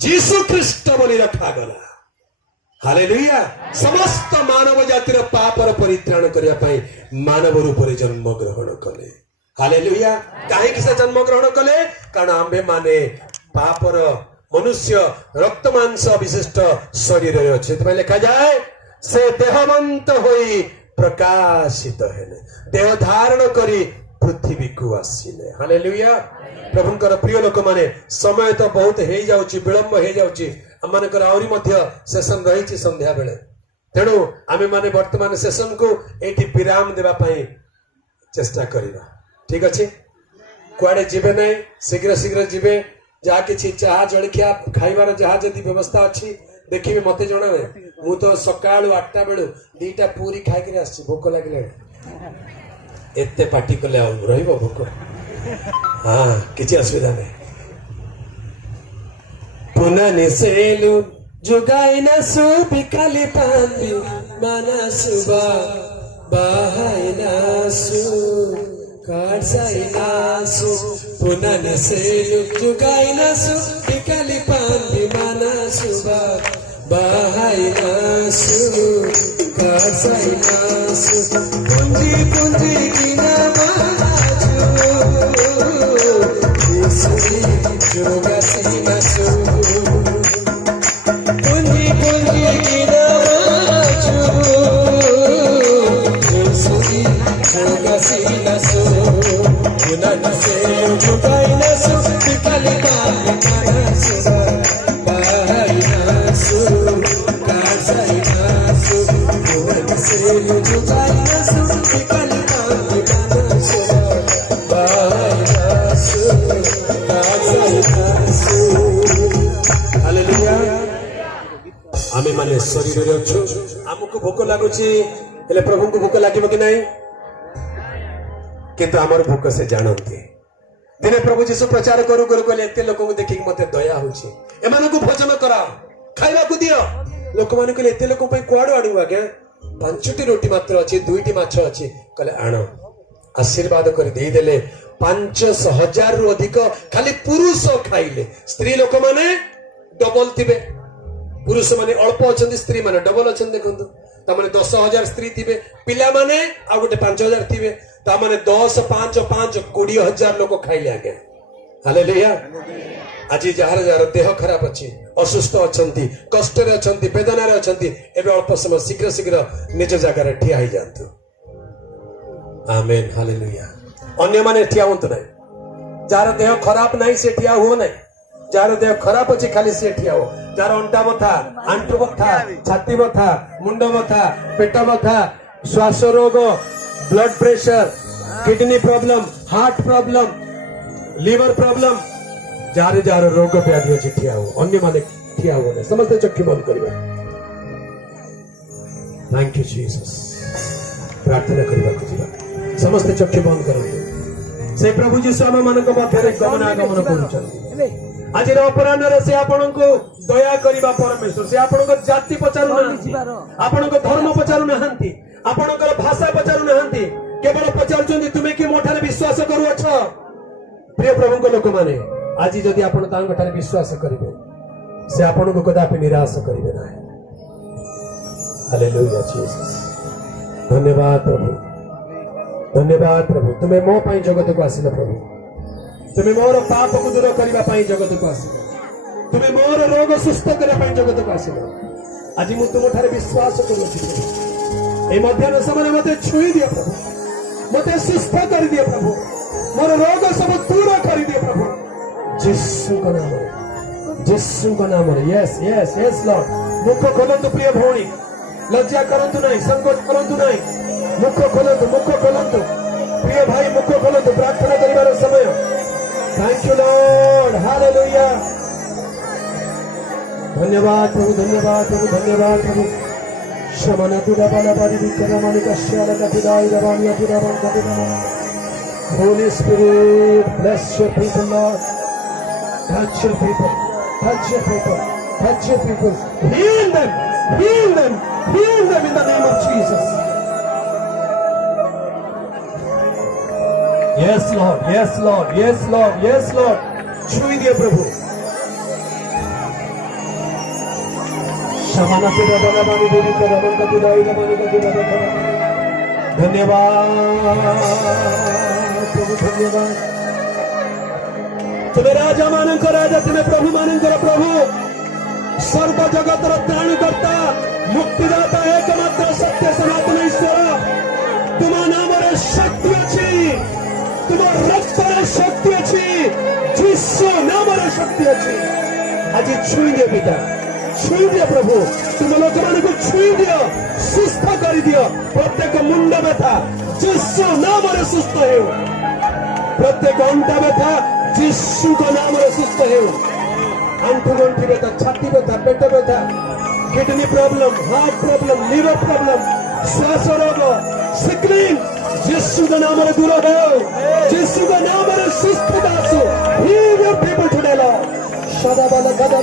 जीसु ख्रीष्ट बोली रखा गला हालेलुया समस्त मानव जातिर पापर परित्राण करिया पई मानव रूप रे जन्म ग्रहण कले हालेलुया काहे कि से जन्म ग्रहण कले कारण आम्भे माने पापर मनुष्य रक्त मांस विशिष्ट शरीर रे अछि तमे लिखा जाए से देहवंत होई प्रकाशित हेले देह धारण करी पृथ्वी को आसिले हालेलुया प्रभुंकर प्रिय लोक माने समय तो बहुत हे जाउची विलंब हे जाउची हमनकर आउरी मध्य सेशन रहिची संध्या बेले तेणु आमे माने वर्तमान सेशन को एठी विराम देबा पई चेष्टा करिबा ठीक अछि कुआडे जिबे नै शीघ्र शीघ्र जिबे जा किछि चाह जळखिया खाइबार जहा जदी व्यवस्था अछि देखिबे मते जणावे मु तो सकाळु 8टा बेलु 2टा पूरी खाइ के आछि भूख लागले एते पार्टी कले आ रहिबो भूख हां किछि असुविधा नै पुना नेसेलु जुगाइना सुपि खाली पांदी मानसुबा बाहाइना सु काटसाइना सु पुना नेसेलु जुगाइना सुपि खाली पांदी मानसुबा बाहाइना सु काटसाइना सु पुंजी पुंजी किना माजु इसुई जुगासिना सु पुंजी पुंजी किना माजु इसुई जुगासिना सु पुना नेसेलु जुगाइना सुपि खाली पांदी मानसुबा बाहाइना सु काटसाइना सु पुना नेसेलु जुगाइना सुपि खाली पांदी मानसुबा बाहाइना सु काटसाइना सु हालेलुया आमे माने शरीर रे अछु हमको भूख लागुची हेले प्रभु को भूख लागिबो कि नाही किंतु आमर भोक से जानते दिने प्रभु जीशु प्रचार करू करू कहले एते लोक को देखि मते दया होछि एमान को भोजन कराओ खाइबा को दियो लोक मान कहले एते लोक पई कुआडो आडू आज्ञा 5टी रोटी मात्र अछि 2टी माछ अछि कहले आण आशीर्वाद कर दे देले 5,000 रु अधिक खाली पुरुष खाइले स्त्री लोक माने डबल थिबे पुरुष माने अल्प अछंती स्त्री माने डबल अछंती देखंतु ता माने 10,000 स्त्री थिबे पिला माने आ गोटे 5,000 थिबे ता माने 10 5 5 20,000 लोक खाइले आगे हालेलुया आज जार जार देह खराब अछि असुस्थ अछंती कष्ट रे अछंती वेदना रे अछंती एबे अल्प समय शीघ्र शीघ्र निज जगह रे ठिया ही जानतु आमेन हालेलुया अन्य माने ठिया होंतु नै जार देह खराब नै से ठिया हो नै जार देह खराब अछि खाली से ठिया हो जार अंटा बथा आंटू बथा छाती बथा मुंड बथा पेट बथा श्वास रोग blood pressure kidney problem heart problem liver problem jar jar रोग व्याधि अछि ठिया हो अन्य माने ठिया हो नै समस्त चक्षु बंद करिबा थैंक यू जीसस प्रार्थना करिबा खुजिबा समस्त चक्षु बंद करंतु से प्रभु जीशु आम मानक मध्य गमनागमन करुछन्ति आज अपराह्न से आपण को दया करवा परमेश्वर से आपण को जाति पचारू ना आपण को धर्म पचारू ना आपण को भाषा पचारू ना केवल पचारुछन्ति तुमे कि मोठारे विश्वास करूअछ प्रिय प्रभु को लोक माने आज जदि आपण तांग ठारे विश्वास करिवे से आपण को कदापि निराश करिवे ना हालेलुया जीसस धन्यवाद प्रभु तुम्हें मो पाई जगत को आसिल प्रभु तुम्हें मोर पाप को दूर करने पाई जगत को आसिल तुम्हें मोर रोग सुस्थ करने पाई जगत को आसिल आज मु तुम ठारे विश्वास करूछि ए मध्याह्न समय मते छुई दियो प्रभु मते सुस्थ कर दियो प्रभु मोर रोग सब दूर कर दियो प्रभु यीशु का नाम यस यस यस लॉर्ड मुख खोलंतु प्रिय भौणी लज्जा करंतु नहीं संकोच करंतु नहीं मुख खोलंतु प्रिय भाई मुख खोलंतु प्रार्थना करिवार समय थैंक यू लॉर्ड हालेलुया धन्यवाद प्रभु शमना तुदा बाला बारी विकरा मानिका श्याला कतिदाई रवानिया तुदा बन कतिदा Holy Spirit bless your people Lord touch your people heal them in the name of Jesus yes Lord छुई दिए प्रभु शमना तुदा बाला बारी विकरा मन कतिदाई रवानिया तुदा बन धन्यवाद तुम्हें राजा मानक राजा तुम्हें प्रभु मानक प्रभु सर्व जगत त्राणकर्ता मुक्तिदाता एकमात्र सत्य सनातन ईश्वर तुम नाम शक्ति अच्छी तुम रक्त शक्ति अच्छी जीसु नाम शक्ति अच्छी आज छुई दियो पिता छुई दियो प्रभु तुम लोक मान को छुई दियो सुस्थ कर दियो प्रत्येक मुंड व्यथा जीसु नाम सुस्थ हो प्रत्येक अंटा व्यथा जीसु का नाम सुस्थ हो आंठू गंठी व्यथा छाती व्यथा पेट व्यथा kidney problem heart problem liver problem श्वास रोग सिकलिंग जीसु का नाम दूर हो जीसु का नाम सुस्थता heal your people today Lord सदा बल गदा